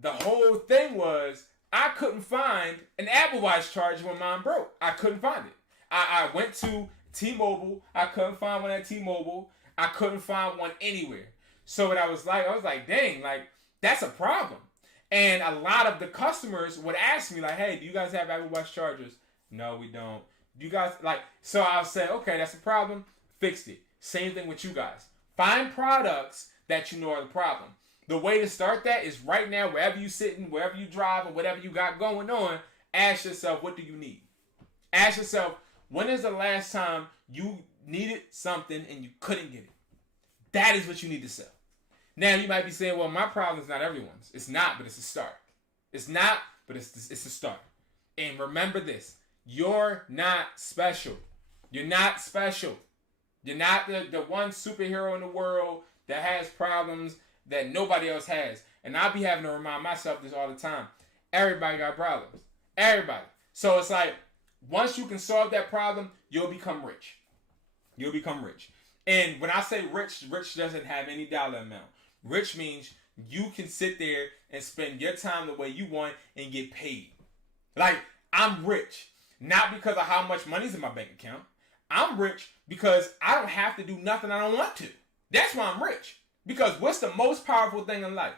the whole thing was I couldn't find an Apple Watch charger when mine broke. I couldn't find it. I went to T-Mobile. I couldn't find one at T-Mobile. I couldn't find one anywhere. So what I was like, dang, like, that's a problem. And a lot of the customers would ask me, like, hey, do you guys have Apple Watch chargers? No, we don't. You guys like, so I'll say, okay, that's a problem. Fixed it. Same thing with you guys. Find products that you know are the problem. The way to start that is right now, wherever you sitting, wherever you drive, or whatever you got going on, ask yourself, what do you need? Ask yourself, when is the last time you needed something and you couldn't get it? That is what you need to sell. Now, you might be saying, well, my problem is not everyone's. It's not, but it's a start. It's not, but it's a start. And remember this. You're not special. You're not special. You're not the one superhero in the world that has problems that nobody else has. And I'll be having to remind myself this all the time. Everybody got problems. Everybody. So it's like, once you can solve that problem, you'll become rich. You'll become rich. And when I say rich, rich doesn't have any dollar amount. Rich means you can sit there and spend your time the way you want and get paid. Like, I'm rich. Not because of how much money's in my bank account. I'm rich because I don't have to do nothing I don't want to. That's why I'm rich. Because what's the most powerful thing in life?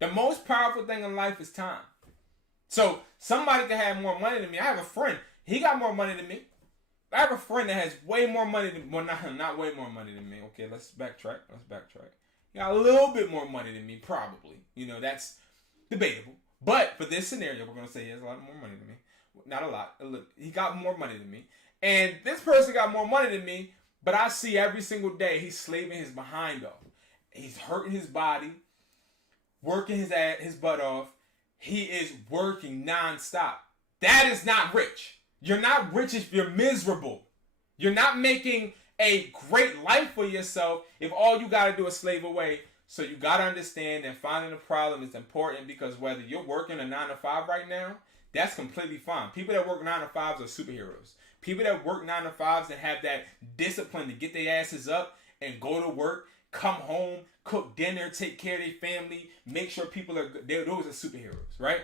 The most powerful thing in life is time. So somebody can have more money than me. I have a friend. He got more money than me. I have a friend that has way more money than me. Well, not way more money than me. Okay, let's backtrack. He got a little bit more money than me, probably. You know, that's debatable. But for this scenario, we're going to say he has a lot more money than me. Not a lot. He got more money than me. And this person got more money than me, but I see every single day he's slaving his behind off. He's hurting his body, working his butt off. He is working nonstop. That is not rich. You're not rich if you're miserable. You're not making a great life for yourself if all you got to do is slave away. So you got to understand that finding a problem is important, because whether you're working a 9 to 5 right now, that's completely fine. People that work 9 to 5s are superheroes. People that work 9 to 5s and have that discipline to get their asses up and go to work, come home, cook dinner, take care of their family, make sure people are good. Those are superheroes, right?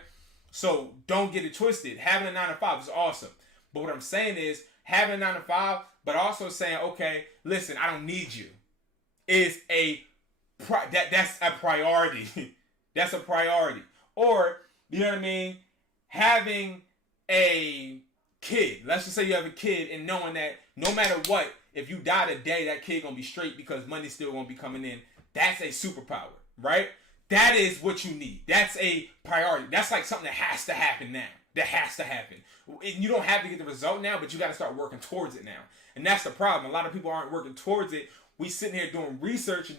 So don't get it twisted. Having a 9 to 5 is awesome. But what I'm saying is, having a 9 to 5, but also saying, okay, listen, I don't need you, is that's a priority. That's a priority. Or, you know what I mean? Having a kid. Let's just say you have a kid, and knowing that no matter what, if you die today, that kid gonna be straight because money's still gonna be coming in. That's a superpower, right? That is what you need. That's a priority. That's like something that has to happen now. That has to happen. You don't have to get the result now, but you got to start working towards it now. And that's the problem. A lot of people aren't working towards it. We sitting here doing research, and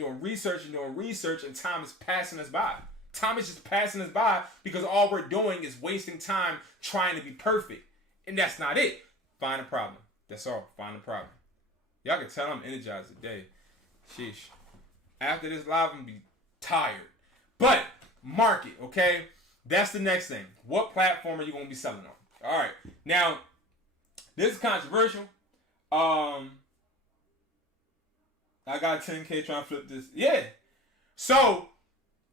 time is passing us by. Time is just passing us by because all we're doing is wasting time trying to be perfect. And that's not it. Find a problem. That's all. Find a problem. Y'all can tell I'm energized today. Sheesh. After this live, I'm going to be tired. But market, okay? That's the next thing. What platform are you going to be selling on? All right. Now, this is controversial. I got 10K trying to flip this. Yeah. So,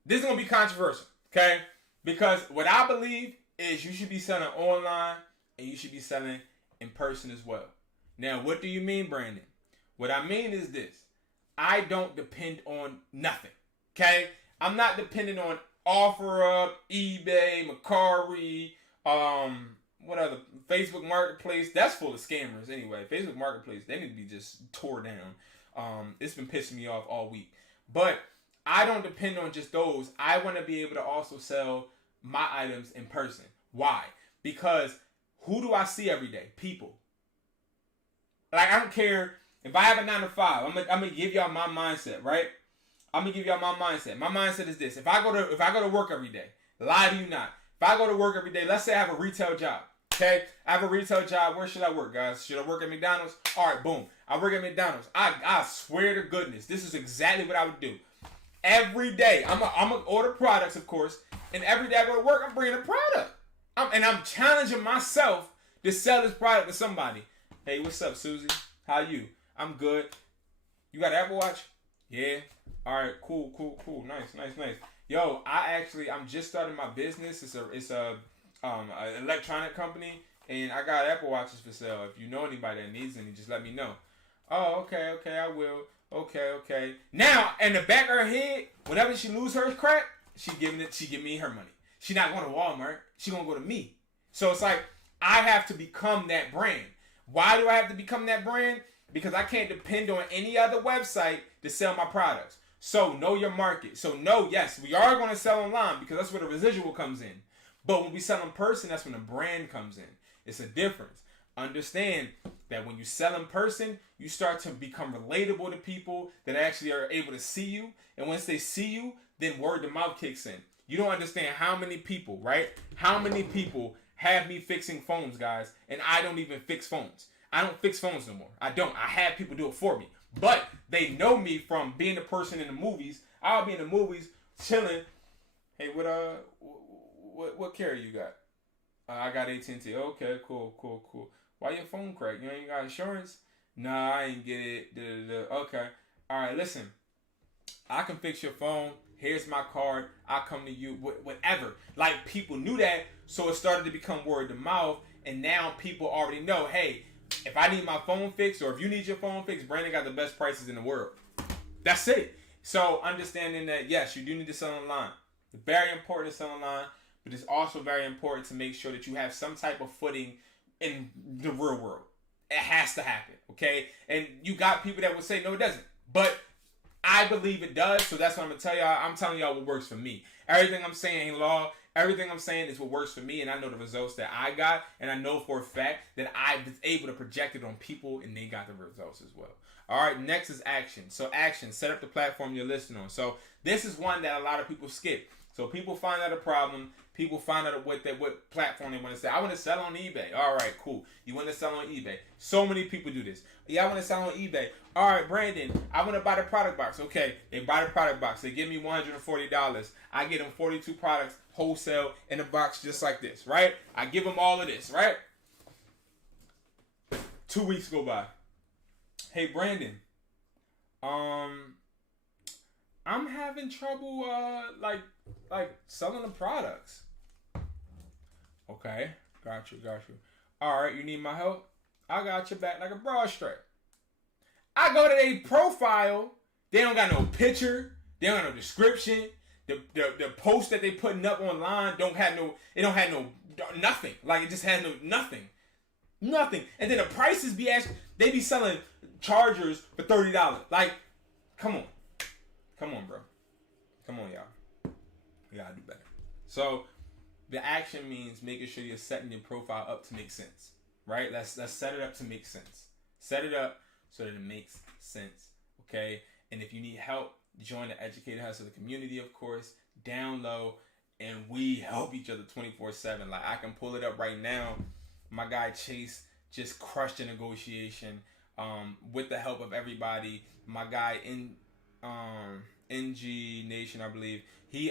this is going to be controversial, okay? Because what I believe is you should be selling online and you should be selling in person as well. Now, what do you mean, Brandon? What I mean is this. I don't depend on nothing, okay? I'm not dependent on OfferUp, eBay, Mercari, what other, Facebook Marketplace. That's full of scammers anyway. Facebook Marketplace, they need to be just tore down. It's been pissing me off all week. But I don't depend on just those. I want to be able to also sell my items in person. Why? Because who do I see every day? People. Like, I don't care if I have a 9 to 5. I'm gonna give y'all my mindset, right? I'm gonna give y'all my mindset. My mindset is this: if I go to work every day, lie to you not. If I go to work every day, let's say I have a retail job. Okay, I have a retail job. Where should I work, guys? Should I work at McDonald's? All right, boom. I work at McDonald's. I swear to goodness, this is exactly what I would do. Every day, I'm gonna order products, of course, and every day I go to work, I'm bringing a product. I'm challenging myself to sell this product to somebody. Hey, what's up, Susie? How you? I'm good. You got an Apple Watch? Yeah. All right, cool. Nice. Yo, I'm just starting my business. It's a electronic company, and I got Apple Watches for sale. If you know anybody that needs any, just let me know. Oh, okay, I will. Okay. Now, in the back of her head, whenever she lose her crap, she give me her money. She not going to Walmart. She gonna go to me. So it's like I have to become that brand. Why do I have to become that brand? Because I can't depend on any other website to sell my products. So know your market. So know, yes, we are going to sell online because that's where the residual comes in. But when we sell in person, that's when the brand comes in. It's a difference. Understand that when you sell in person, you start to become relatable to people that actually are able to see you. And once they see you, then word of mouth kicks in. You don't understand how many people, right? How many people have me fixing phones, guys, and I don't even fix phones. I don't fix phones no more. I don't. I have people do it for me. But they know me from being a person in the movies. I'll be in the movies chilling. Hey, what carrier you got? I got AT&T. Okay, cool. Why your phone cracked? You ain't got insurance? Nah, I ain't get it. Okay. All right, listen. I can fix your phone. Here's my card. I'll come to you. Whatever. Like, people knew that, so it started to become word of mouth. And now people already know, hey, if I need my phone fixed or if you need your phone fixed, Brandon got the best prices in the world. That's it. So understanding that, yes, you do need to sell online. It's very important to sell online, but it's also very important to make sure that you have some type of footing in the real world. It has to happen, okay? And you got people that will say, no, it doesn't. But I believe it does, so that's what I'm going to tell y'all. I'm telling y'all what works for me. Everything I'm saying ain't law. Everything I'm saying is what works for me, and I know the results that I got, and I know for a fact that I was able to project it on people, and they got the results as well. All right, next is action. So action, set up the platform you're listing on. So this is one that a lot of people skip. So people find out a problem. People find out what platform they want to sell. I want to sell on eBay. All right, cool. You want to sell on eBay. So many people do this. Yeah, I want to sell on eBay. All right, Brandon, I want to buy the product box. Okay, they buy the product box. They give me $140. I get them 42 products wholesale in a box just like this, right? I give them all of this, right? 2 weeks go by. Hey, Brandon, I'm having trouble like selling the products. Okay, got you. All right, you need my help? I got your back like a broad strap. I go to their profile. They don't got no picture. They don't got no description. The post that they putting up online don't have no nothing. Like, it just has nothing. And then the prices be actually, they be selling chargers for $30. Like, come on, bro. Come on, y'all. We gotta do better. So the action means making sure you're setting your profile up to make sense, right? Let's set it up to make sense. Set it up so that it makes sense, okay? And if you need help, join the Educated Hustler community, of course, down low, and we help each other 24/7. Like, I can pull it up right now. My guy Chase just crushed a negotiation with the help of everybody. My guy NG Nation, I believe, he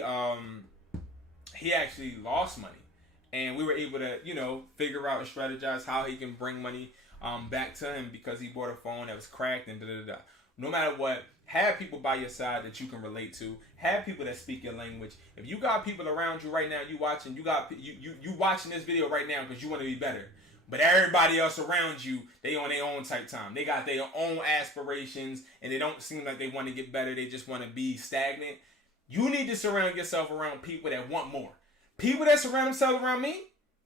actually lost money, and we were able to figure out and strategize how he can bring money back to him because he bought a phone that was cracked and da. No matter what, have people by your side that you can relate to. Have people that speak your language. If you got people around you right now, you watching this video right now because you want to be better. But everybody else around you, they on their own type time. They got their own aspirations, and they don't seem like they want to get better. They just want to be stagnant. You need to surround yourself around people that want more. People that surround themselves around me,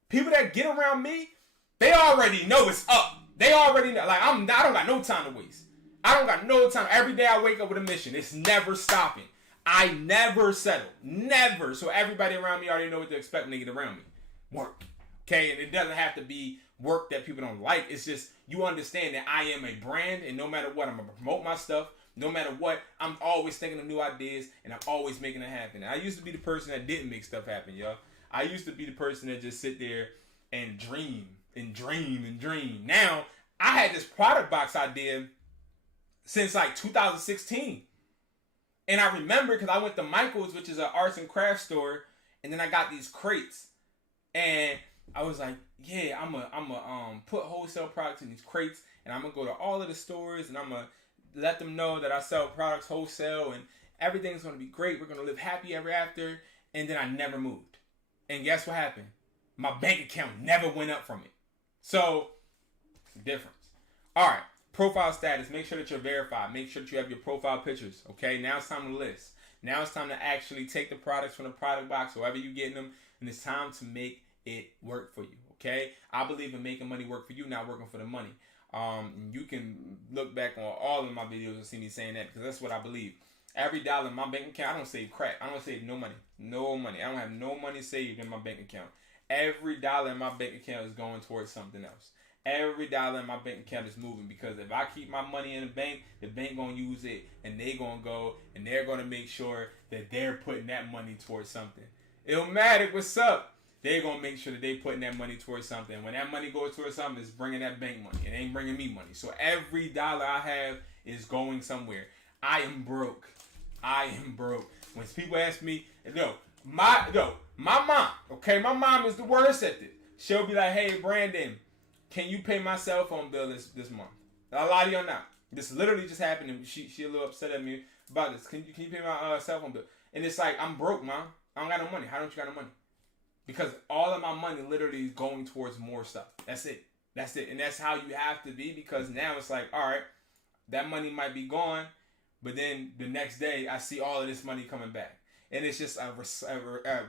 people that get around me, they already know it's up. They already know. Like, I don't got no time to waste. I don't got no time. Every day I wake up with a mission. It's never stopping. I never settle. Never. So everybody around me already know what to expect when they get around me. Work. Okay? And it doesn't have to be work that people don't like. It's just you understand that I am a brand, and no matter what, I'm going to promote my stuff. No matter what, I'm always thinking of new ideas, and I'm always making it happen. And I used to be the person that didn't make stuff happen, y'all. I used to be the person that just sit there and dream. Now, I had this product box idea since like 2016. And I remember because I went to Michael's, which is an arts and crafts store, and then I got these crates. And I was like, yeah, I'm a put wholesale products in these crates, and I'm going to go to all of the stores, and I'm going to let them know that I sell products wholesale, and everything's going to be great. We're going to live happy ever after. And then I never moved. And guess what happened? My bank account never went up from it. So, it's the difference. All right. Profile status. Make sure that you're verified. Make sure that you have your profile pictures. Okay. Now it's time to list. Now it's time to actually take the products from the product box, wherever you're getting them, and it's time to make it work for you. Okay, I believe in making money work for you, not working for the money. You can look back on all of my videos and see me saying that, because that's what I believe. Every dollar in my bank account, I don't save crap. I don't save no money. No money. I don't have no money saved in my bank account. Every dollar in my bank account is going towards something else. Every dollar in my bank account is moving, because if I keep my money in the bank gonna use it, and they gonna go and they're gonna make sure that they're putting that money towards something. Illmatic, what's up? They're gonna make sure that they putting that money towards something. When that money goes towards something, it's bringing that bank money. It ain't bringing me money. So every dollar I have is going somewhere. I am broke. When people ask me, my mom, okay, my mom is the worst at this. She'll be like, hey, Brandon, can you pay my cell phone bill this month? A lot of y'all not. This literally just happened, and she a little upset at me about this. Can you pay my cell phone bill? And it's like, I'm broke, Mom. I don't got no money. How don't you got no money? Because all of my money literally is going towards more stuff. That's it. And that's how you have to be, because now it's like, all right, that money might be gone, but then the next day I see all of this money coming back. And it's just a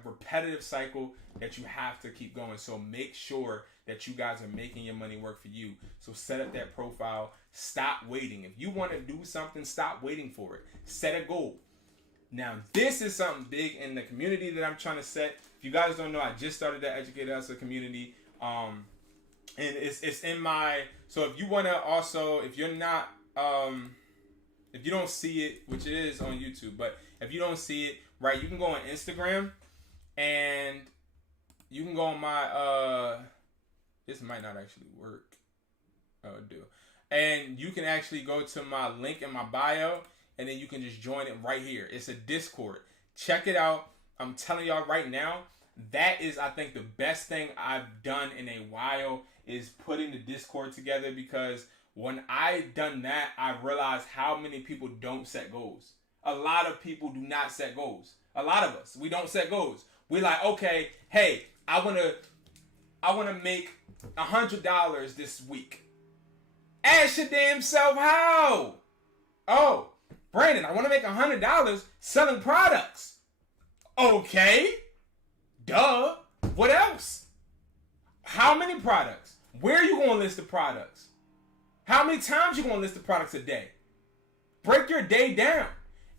repetitive cycle that you have to keep going. So make sure that you guys are making your money work for you. So set up that profile. Stop waiting. If you want to do something, stop waiting for it. Set a goal. Now, this is something big in the community that I'm trying to set. If you guys don't know, I just started the Educatedhustler community. And it's in my... So if you want to also... If you're not... if you don't see it, which it is on YouTube, but if you don't see it, right, you can go on Instagram, and you can go on my... this might not actually work. And you can actually go to my link in my bio, and then you can just join it right here. It's a Discord. Check it out. I'm telling y'all right now, that is, I think, the best thing I've done in a while is putting the Discord together, because when I done that, I realized how many people don't set goals. A lot of people do not set goals. A lot of us, we don't set goals. We're like, okay, hey, I wanna make $100 this week. Ask your damn self how. Oh, Brandon, I want to make $100 selling products. Okay. Duh. What else? How many products? Where are you going to list the products? How many times you going to list the products a day? Break your day down.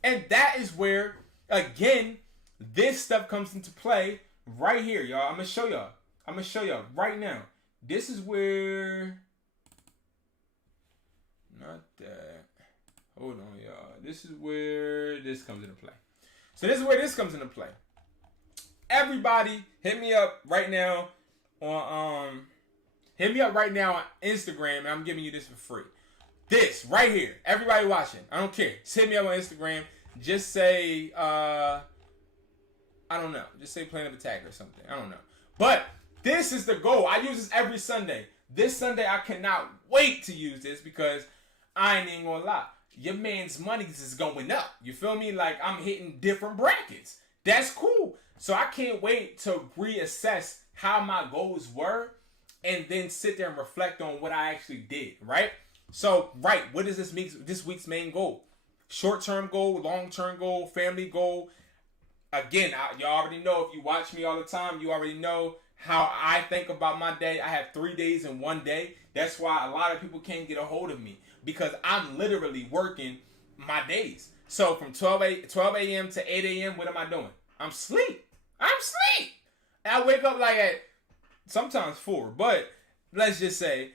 And that is where, again, this stuff comes into play right here, y'all. I'm going to show y'all right now. This is where... Not that. Hold on, y'all. This is where this comes into play. So this is where this comes into play. Everybody, hit me up right now on Instagram, and I'm giving you this for free. This right here. Everybody watching. I don't care. Just hit me up on Instagram. Just say I don't know. Just say Plan of Attack or something. I don't know. But this is the goal. I use this every Sunday. This Sunday I cannot wait to use this, because I ain't even gonna lie. Your man's money is going up. You feel me? Like, I'm hitting different brackets. That's cool. So I can't wait to reassess how my goals were, and then sit there and reflect on what I actually did, right? So, right, what is this week's main goal? Short-term goal, long-term goal, family goal. Again, y'all already know, if you watch me all the time, you already know how I think about my day. I have 3 days in one day. That's why a lot of people can't get a hold of me, because I'm literally working my days. So from 12 a.m. to 8 a.m., what am I doing? I'm asleep. And I wake up like at sometimes 4, but let's just say,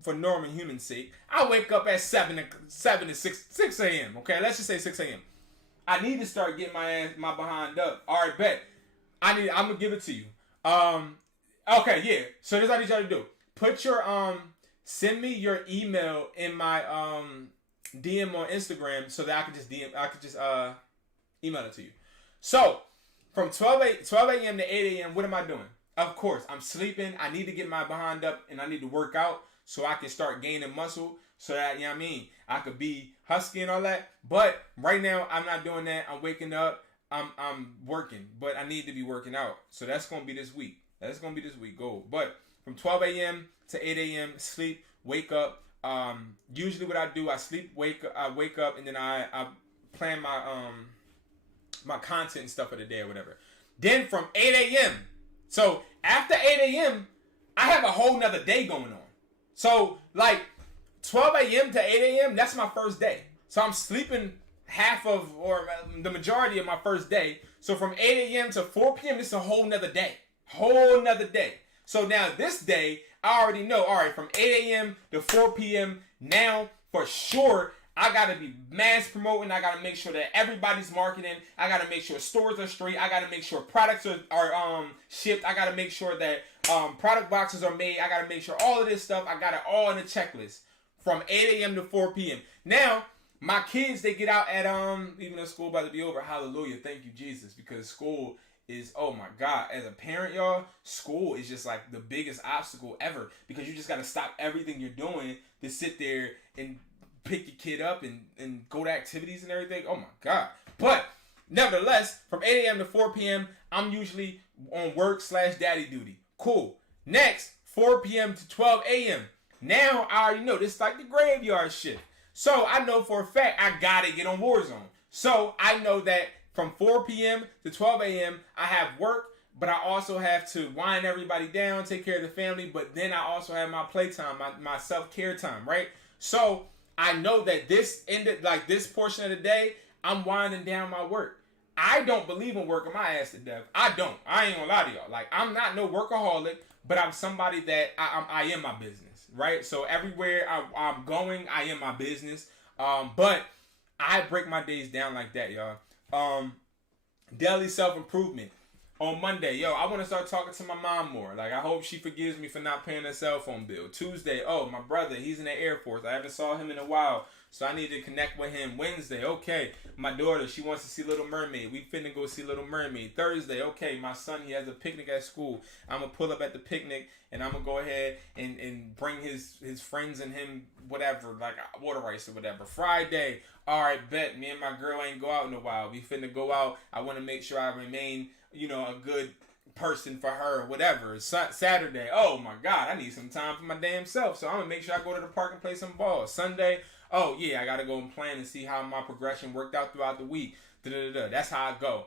for normal human sake, I wake up at 7 to 6 a.m. Okay, let's just say 6 a.m. I need to start getting my behind up. All right, bet. I'm gonna give it to you. Okay, yeah. So this is what I need y'all to do. Put your send me your email in my DM on Instagram, so that I could just email it to you. So from 12 a.m. to 8 a.m., what am I doing? Of course, I'm sleeping. I need to get my behind up, and I need to work out so I can start gaining muscle, so that, you know what I mean, I could be husky and all that. But right now, I'm not doing that. I'm waking up. I'm working, but I need to be working out. So that's going to be this week. Goal. But from 12 a.m. to 8 a.m., sleep, wake up. Usually what I do, I wake up, and then I plan my content and stuff for the day or whatever. Then from 8 a.m. So After 8 a.m., I have a whole nother day going on. So, like, 12 a.m. to 8 a.m., that's my first day. So I'm sleeping half of, or the majority of my first day. So from 8 a.m. to 4 p.m., it's a whole nother day. Whole nother day. So now this day, I already know, all right, from 8 a.m. to 4 p.m., now for sure, I got to be mass promoting. I got to make sure that everybody's marketing. I got to make sure stores are straight. I got to make sure products are shipped. I got to make sure that product boxes are made. I got to make sure all of this stuff, I got it all in a checklist from 8 a.m. to 4 p.m. Now, my kids, they get out at, even though school about to be over, hallelujah, thank you, Jesus, because school is, oh my God, as a parent, y'all, school is just like the biggest obstacle ever, because you just got to stop everything you're doing to sit there and pick your kid up and go to activities and everything. Oh my God. But nevertheless, from 8 a.m. to 4 p.m., I'm usually on work/daddy duty. Cool. Next, 4 p.m. to 12 a.m. Now, I already know this is like the graveyard shift. So I know for a fact I gotta get on Warzone. So I know that from 4 p.m. to 12 a.m. I have work, but I also have to wind everybody down, take care of the family, but then I also have my playtime, my self-care time, right? So I know that this ended, like this portion of the day, I'm winding down my work. I don't believe in working my ass to death. I don't. I ain't gonna lie to y'all. Like, I'm not no workaholic, but I'm somebody that I am my business. Right? So everywhere I'm going, I am my business. But I break my days down like that, y'all. Daily self-improvement. On Monday, I want to start talking to my mom more. Like, I hope she forgives me for not paying her cell phone bill. Tuesday, my brother, he's in the Air Force. I haven't saw him in a while, so I need to connect with him. Wednesday, okay, my daughter, she wants to see Little Mermaid. We finna go see Little Mermaid. Thursday, okay, my son, he has a picnic at school. I'm going to pull up at the picnic, and I'm going to go ahead and bring his friends and him, whatever, like water ice or whatever. Friday, all right, bet, me and my girl ain't go out in a while. We finna go out. I want to make sure I remain, a good person for her or whatever. Saturday, oh my God, I need some time for my damn self. So I'm going to make sure I go to the park and play some ball. Sunday, oh yeah, I got to go and plan and see how my progression worked out throughout the week. That's how I go.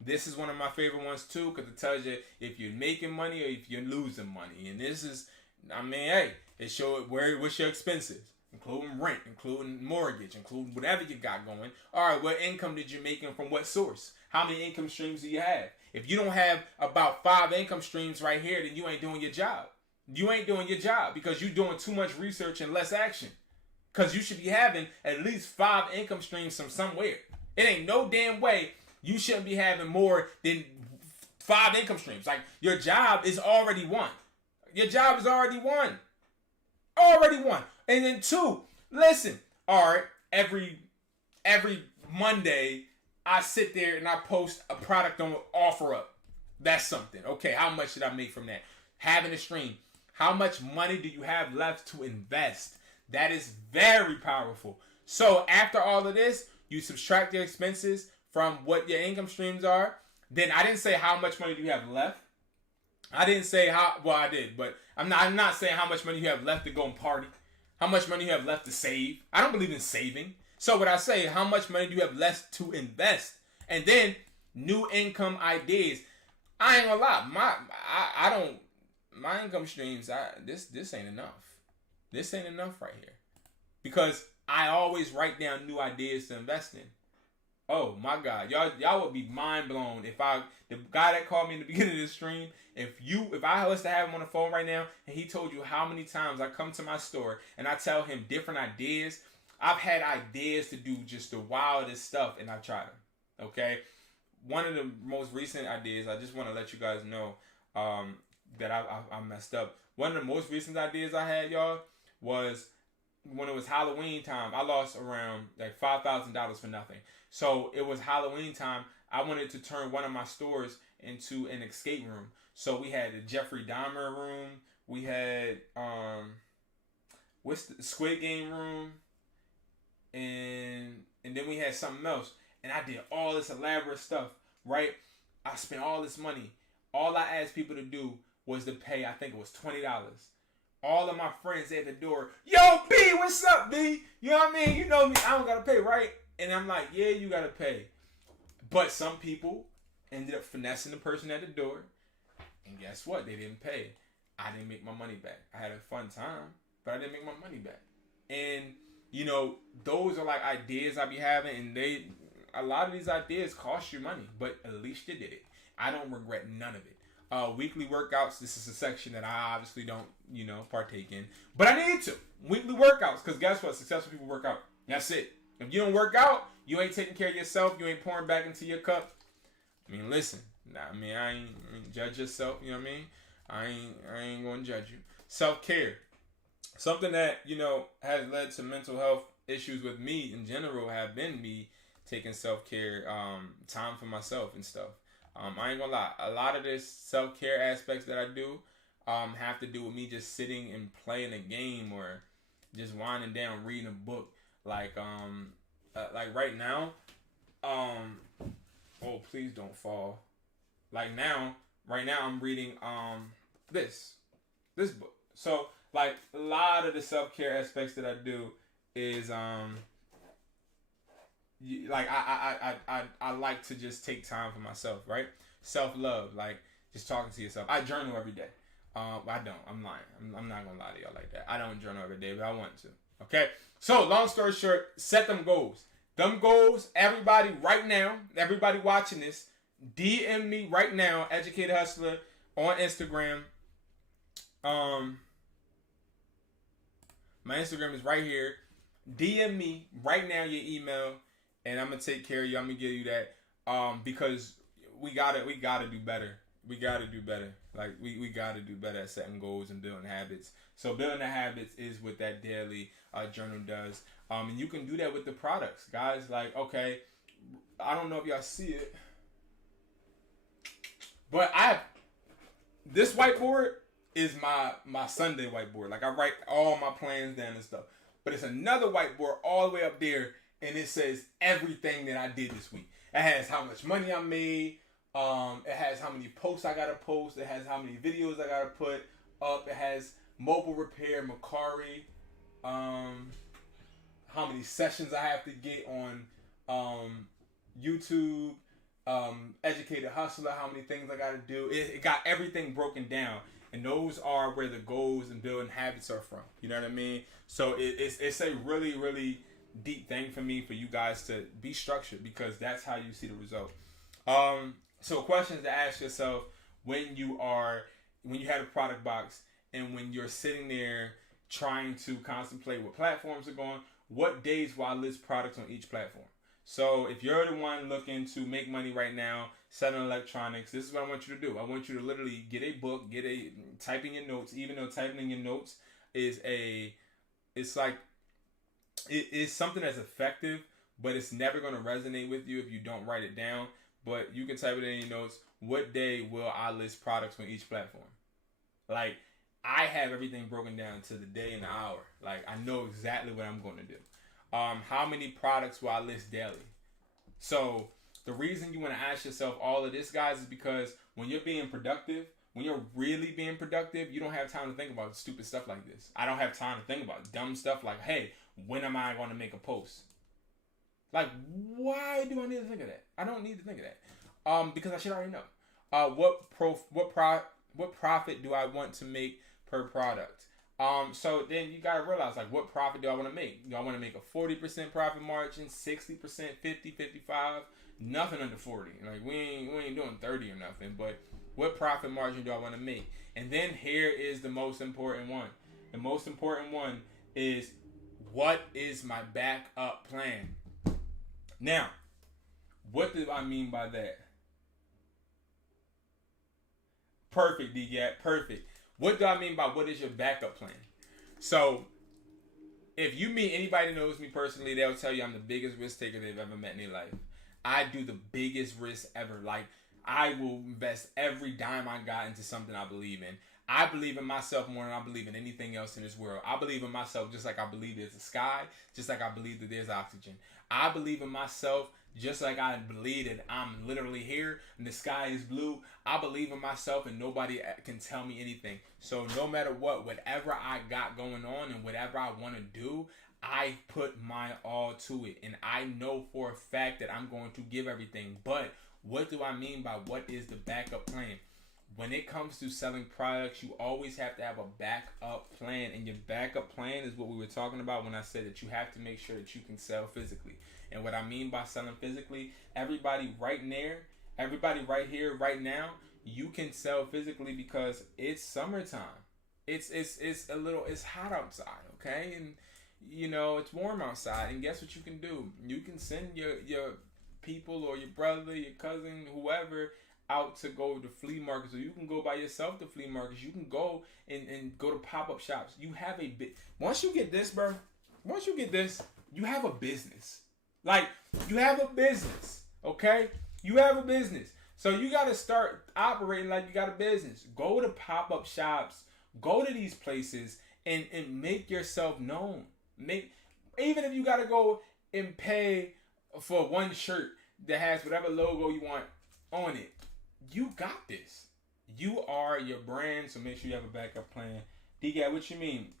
This is one of my favorite ones too, because it tells you if you're making money or if you're losing money. And this is, it shows what's your expenses, including rent, including mortgage, including whatever you got going. All right, what income did you make and from what source? How many income streams do you have? If you don't have about 5 income streams right here, then you ain't doing your job. You ain't doing your job because you're doing too much research and less action. Because you should be having at least 5 income streams from somewhere. It ain't no damn way you shouldn't be having more than 5 income streams. Like, your job is already one. Your job is already one. Already one. And then 2, listen. All right, every Monday, I sit there and I post a product on OfferUp. That's something. Okay, how much did I make from that? Having a stream. How much money do you have left to invest? That is very powerful. So after all of this, you subtract your expenses from what your income streams are. Then I didn't say how much money do you have left. I didn't say I did, but I'm not saying how much money you have left to go and party. How much money you have left to save. I don't believe in saving. So what I say, how much money do you have left to invest? And then new income ideas. I ain't gonna lie, my income streams, this ain't enough. This ain't enough right here. Because I always write down new ideas to invest in. Oh my God, y'all would be mind blown if the guy that called me in the beginning of this stream, if I was to have him on the phone right now and he told you how many times I come to my store and I tell him different ideas. I've had ideas to do just the wildest stuff and I've tried them. Okay, one of the most recent ideas, I just want to let you guys know that I messed up. One of the most recent ideas I had, y'all, was when it was Halloween time. I lost around like $5,000 for nothing. So it was Halloween time. I wanted to turn one of my stores into an escape room. So we had the Jeffrey Dahmer room. We had what's the Squid Game room, and then we had something else. And I did all this elaborate stuff, right? I spent all this money. All I asked people to do was to pay, I think it was $20. All of my friends at the door, yo, B, what's up, B? You know what I mean? You know me, I don't gotta pay, right? And I'm like, yeah, you gotta pay. But some people ended up finessing the person at the door. And guess what? They didn't pay. I didn't make my money back. I had a fun time, but I didn't make my money back. And you know, those are like ideas I be having, and a lot of these ideas cost you money, but at least you did it. I don't regret none of it. Weekly workouts, this is a section that I obviously don't, partake in. But I need to. Weekly workouts, because guess what? Successful people work out. That's it. If you don't work out, you ain't taking care of yourself, you ain't pouring back into your cup. I mean, listen. I ain't judge yourself, you know what I mean? I ain't gonna judge you. Self-care. Something that, has led to mental health issues with me in general have been me taking self-care, time for myself and stuff. I ain't gonna lie. A lot of this self-care aspects that I do have to do with me just sitting and playing a game or just winding down, reading a book. Like right now, oh, please don't fall. Like right now I'm reading this book. So like a lot of the self-care aspects that I do is like I like to just take time for myself, right? Self-love, like just talking to yourself. I journal every day. I don't. I'm lying. I'm not gonna lie to y'all like that. I don't journal every day, but I want to. Okay. So long story short, set them goals. Them goals, everybody right now, everybody watching this, DM me right now, Educatedhustler on Instagram. My Instagram is right here. DM me right now your email, and I'm gonna take care of you. I'm gonna give you that. Because we gotta do better. We gotta do better. Like we gotta do better at setting goals and building habits. So building the habits is what that daily journal does. And you can do that with the products, guys. Like, okay, I don't know if y'all see it, but this whiteboard is my Sunday whiteboard. Like I write all my plans down and stuff. But it's another whiteboard all the way up there, and it says everything that I did this week. It has how much money I made. It has how many posts I gotta post. It has how many videos I gotta put up. It has mobile repair, Macari. How many sessions I have to get on YouTube. Educatedhustler. How many things I gotta do. It got everything broken down. And those are where the goals and building habits are from. You know what I mean? So it's a really, really deep thing for me, for you guys to be structured, because that's how you see the result. So questions to ask yourself when you have a product box and when you're sitting there trying to contemplate what platforms are going, what days will I list products on each platform? So if you're the one looking to make money right now, selling electronics, this is what I want you to do. I want you to literally get a book, type in your notes, even though typing in your notes is something that's effective, but it's never going to resonate with you if you don't write it down. But you can type it in your notes. What day will I list products on each platform? Like, I have everything broken down to the day and the hour. Like, I know exactly what I'm going to do. How many products will I list daily? So the reason you want to ask yourself all of this, guys, is because when you're being productive, when you're really being productive, you don't have time to think about stupid stuff like this. I don't have time to think about dumb stuff like, hey, when am I going to make a post? Like, why do I need to think of that? I don't need to think of that. Because I should already know. What profit do I want to make per product? So then you gotta realize, like, what profit do I want to make? Do I want to make a 40% profit margin, 60%, 50, 55? Nothing under 40. Like, we ain't doing 30 or nothing. But what profit margin do I want to make? And then here is the most important one. The most important one is, what is my backup plan? Now, what do I mean by that? Perfect, D-Gap, perfect. What do I mean by what is your backup plan? So, if you meet anybody that knows me personally, they'll tell you I'm the biggest risk taker they've ever met in their life. I do the biggest risk ever. Like, I will invest every dime I got into something I believe in. I believe in myself more than I believe in anything else in this world. I believe in myself just like I believe there's a sky, just like I believe that there's oxygen. I believe in myself just like I believe that I'm literally here and the sky is blue. I believe in myself and nobody can tell me anything. So no matter what, whatever I got going on and whatever I want to do, I put my all to it. And I know for a fact that I'm going to give everything. But what do I mean by what is the backup plan? when it comes to selling products, you always have to have a backup plan. And your backup plan is what we were talking about when I said that you have to make sure that you can sell physically. And what I mean by selling physically, everybody right here, right now, you can sell physically because it's summertime. It's hot outside, okay? And you know, it's warm outside. And guess what you can do? You can send your people or your brother, your cousin, whoever out to go to flea markets, or you can go by yourself to flea markets. You can go and go to pop-up shops. You have a bit. Once you get this, bro, you have a business. Like, you have a business, okay? You have a business. So you got to start operating like you got a business. Go to pop-up shops. Go to these places and make yourself known. Even if you got to go and pay for one shirt that has whatever logo you want on it, you got this. You are your brand, so make sure you have a backup plan. D-Guy, what you mean?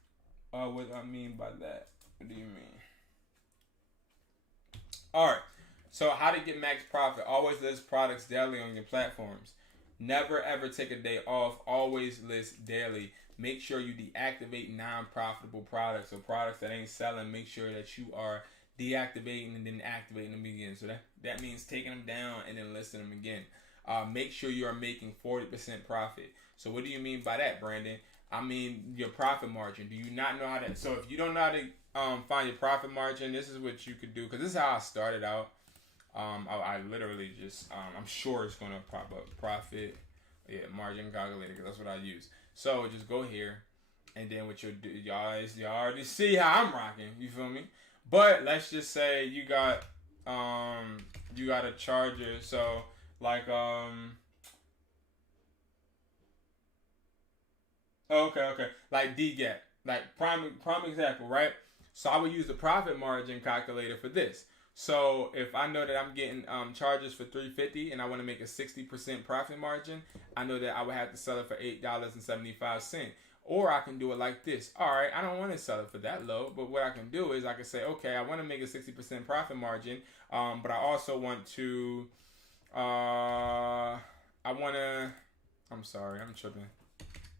What I mean by that? What do you mean? All right. So how to get max profit? Always list products daily on your platforms. Never ever take a day off. Always list daily. Make sure you deactivate non-profitable products or products that ain't selling. Make sure that you are deactivating and then activating them again. So that means taking them down and then listing them again. Make sure you are making 40% profit. So what do you mean by that, Brandon? I mean your profit margin. Do you not know how to? So if you don't know how to find your profit margin, this is what you could do. Because this is how I started out. I literally just I'm sure it's gonna pop up profit margin calculator, because that's what I use. So just go here, and then what you'll do, y'all already see how I'm rocking. You feel me? But let's just say you got a charger. So like okay, like DGAT, like prime example, right? So I would use the profit margin calculator for this. So if I know that I'm getting charges for $3.50 and I want to make a 60% profit margin, I know that I would have to sell it for $8.75. Or I can do it like this. All right, I don't want to sell it for that low, but what I can do is I can say, okay, I want to make a 60% profit margin, but I also want to, I'm sorry, I'm tripping.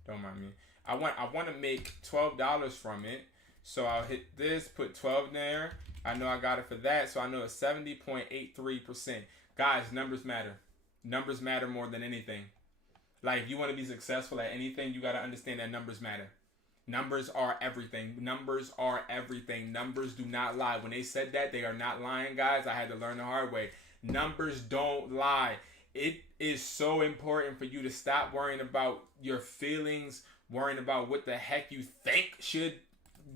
Don't mind me. I want to make $12 from it. So I'll hit this, put 12 there. I know I got it for that, so I know it's 70.83%. Guys, numbers matter. Numbers matter more than anything. Like, if you want to be successful at anything, you got to understand that numbers matter. Numbers are everything. Numbers are everything. Numbers do not lie. When they said that, they are not lying, guys. I had to learn the hard way. Numbers don't lie. It is so important for you to stop worrying about your feelings, worrying about what the heck you think should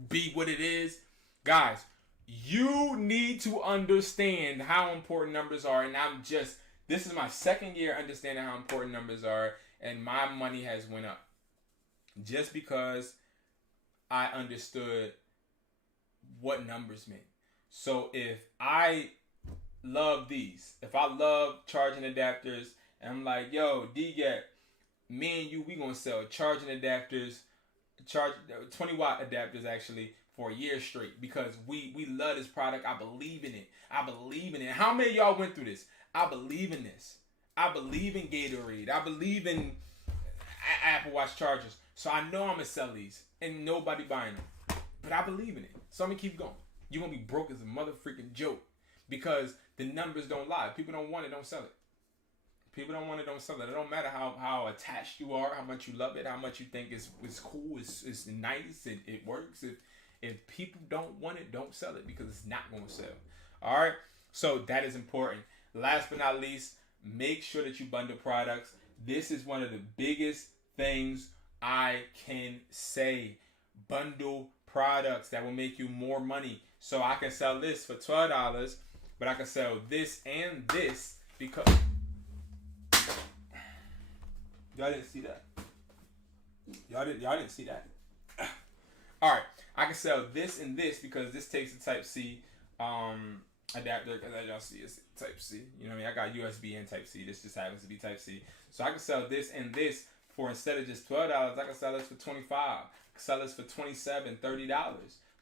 be what it is. Guys, you need to understand how important numbers are. And this is my second year understanding how important numbers are. And my money has went up. Just because I understood what numbers meant. So if I love these, if I love charging adapters, and I'm like, yo, DGAT, me and you, we gonna sell charging adapters, 20-watt adapters actually, for a year straight, because we love this product. I believe in it. How many of y'all went through this? I believe in this. I believe in Gatorade. I believe in Apple Watch chargers. So I know I'm going to sell these and nobody buying them. But I believe in it. So I'm going to keep going. You're going to be broke as a mother freaking joke, because the numbers don't lie. People don't want it, don't sell it. People don't want it, don't sell it. It don't matter how attached you are, how much you love it, how much you think it's cool, it's nice, it works. If people don't want it, don't sell it, because it's not going to sell. All right? So that is important. Last but not least, make sure that you bundle products. This is one of the biggest things I can say. Bundle products that will make you more money. So I can sell this for $12, but I can sell this and this because... Y'all didn't see that. Y'all didn't see that. All right. I can sell this and this because this takes the Type-C adapter, because as y'all see, it's Type-C. You know what I mean? I got USB and Type-C. This just happens to be Type-C. So I can sell this and this for, instead of just $12, I can sell this for $25. I can sell this for $27, $30.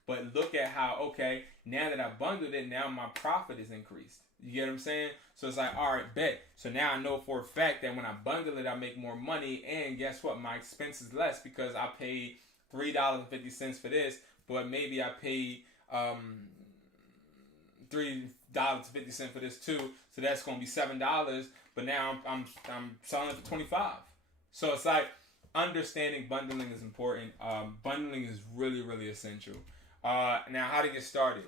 But look at how, okay, now that I bundled it, now my profit is increased. You get what I'm saying? So it's like, all right, bet. So now I know for a fact that when I bundle it, I make more money. And guess what? My expense is less because I paid $3.50 for this, but maybe I paid $3.50 for this too. So that's going to be $7. But now I'm selling it for $25. So it's like understanding bundling is important. Bundling is really, really essential. Now, how to get started?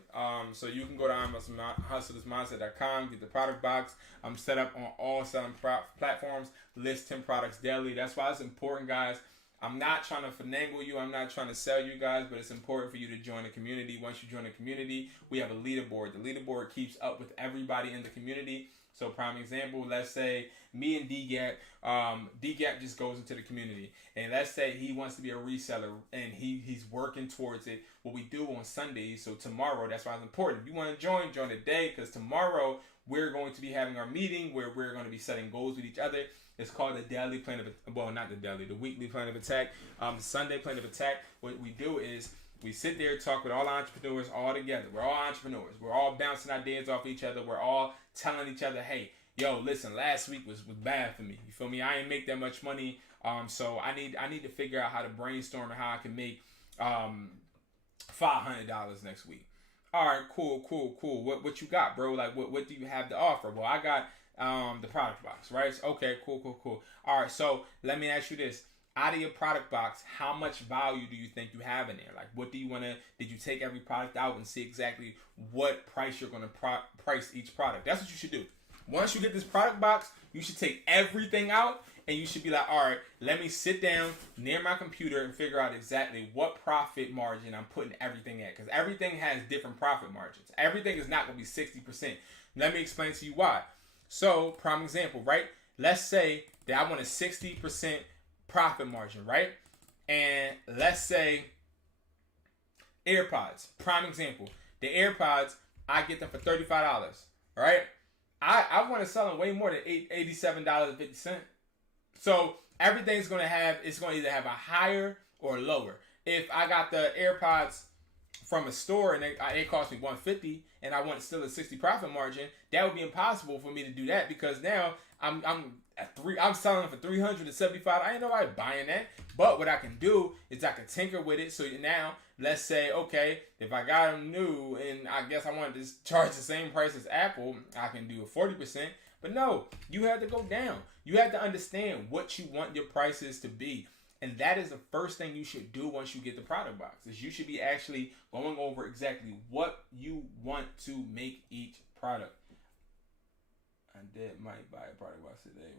So you can go to hustlersmindset.com, get the product box. I'm set up on all selling platforms, list 10 products daily. That's why it's important, guys. I'm not trying to finagle you. I'm not trying to sell you guys, but it's important for you to join the community. Once you join the community, we have a leaderboard. The leaderboard keeps up with everybody in the community. So prime example, let's say me and D-Gap, D-Gap just goes into the community. And let's say he wants to be a reseller and he's working towards it. What we do on Sundays, so tomorrow, that's why it's important. If you want to join today, because tomorrow we're going to be having our meeting where we're going to be setting goals with each other. It's called the daily plan of, well, not the daily, the weekly plan of attack, Sunday plan of attack. What we do is we sit there, talk with all entrepreneurs all together. We're all entrepreneurs. We're all bouncing ideas off each other. We're all telling each other, hey, yo, listen, last week was bad for me. You feel me? I ain't make that much money. So I need to figure out how to brainstorm and how I can make $500 next week. All right, cool. What you got, bro? Like, what do you have to offer? Well, I got the product box, right? Okay, cool. All right, so let me ask you this. Out of your product box, how much value do you think you have in there? Like, what do you want to, did you take every product out and see exactly what price you're going to price each product? That's what you should do. Once you get this product box, you should take everything out and you should be like, all right, let me sit down near my computer and figure out exactly what profit margin I'm putting everything at. Because everything has different profit margins. Everything is not going to be 60%. Let me explain to you why. So, prime example, right? Let's say that I want a 60% profit margin, right? And let's say AirPods, prime example. The AirPods, I get them for $35, right? I want to sell them way more than $87.50. So everything's going to have, it's going to either have a higher or lower. If I got the AirPods from a store and they cost me $150 and I want still a 60 profit margin, that would be impossible for me to do that because now I'm selling for $375. I ain't nobody buying that. But what I can do is I can tinker with it. So now let's say, okay, if I got them new and I guess I wanted to charge the same price as Apple, I can do a 40%. But no, you have to go down. You have to understand what you want your prices to be. And that is the first thing you should do once you get the product box. Is you should be actually going over exactly what you want to make each product. I might buy a product box today.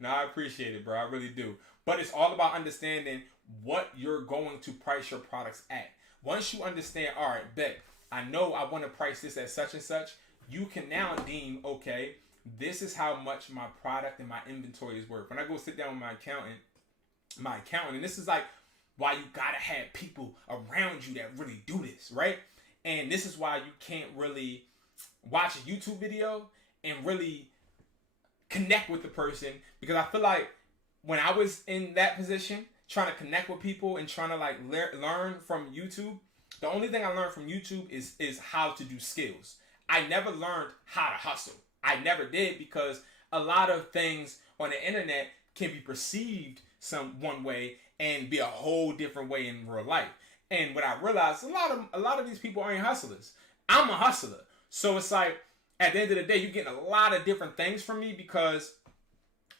No, I appreciate it, bro. I really do. But it's all about understanding what you're going to price your products at. Once you understand, all right, bet, I know I want to price this at such and such, you can now deem, okay, this is how much my product and my inventory is worth. When I go sit down with my accountant, and this is like why you gotta have people around you that really do this, right? And this is why you can't really watch a YouTube video and really connect with the person, because I feel like when I was in that position, trying to connect with people and trying to like learn from YouTube, the only thing I learned from YouTube is how to do skills. I never learned how to hustle. I never did, because a lot of things on the internet can be perceived one way and be a whole different way in real life. And what I realized, a lot of these people aren't hustlers. I'm a hustler. So it's like, at the end of the day, you're getting a lot of different things from me because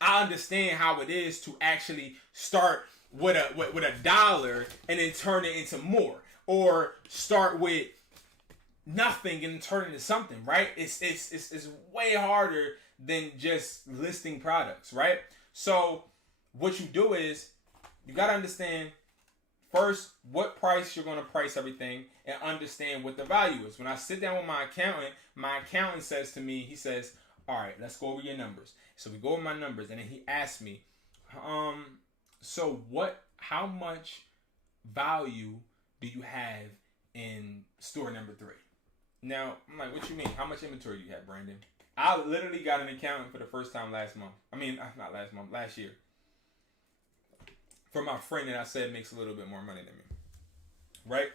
I understand how it is to actually start with a dollar and then turn it into more, or start with nothing and turn it into something, right? It's way harder than just listing products, right? So what you do is you got to understand first what price you're going to price everything and understand what the value is. When I sit down with my accountant says to me, he says, all right, let's go over your numbers. So we go over my numbers, and then he asks me, so how much value do you have in store number 3? Now, I'm like, what you mean? How much inventory do you have, Brandon? I literally got an accountant for the first time last year. For my friend that I said makes a little bit more money than me. Right?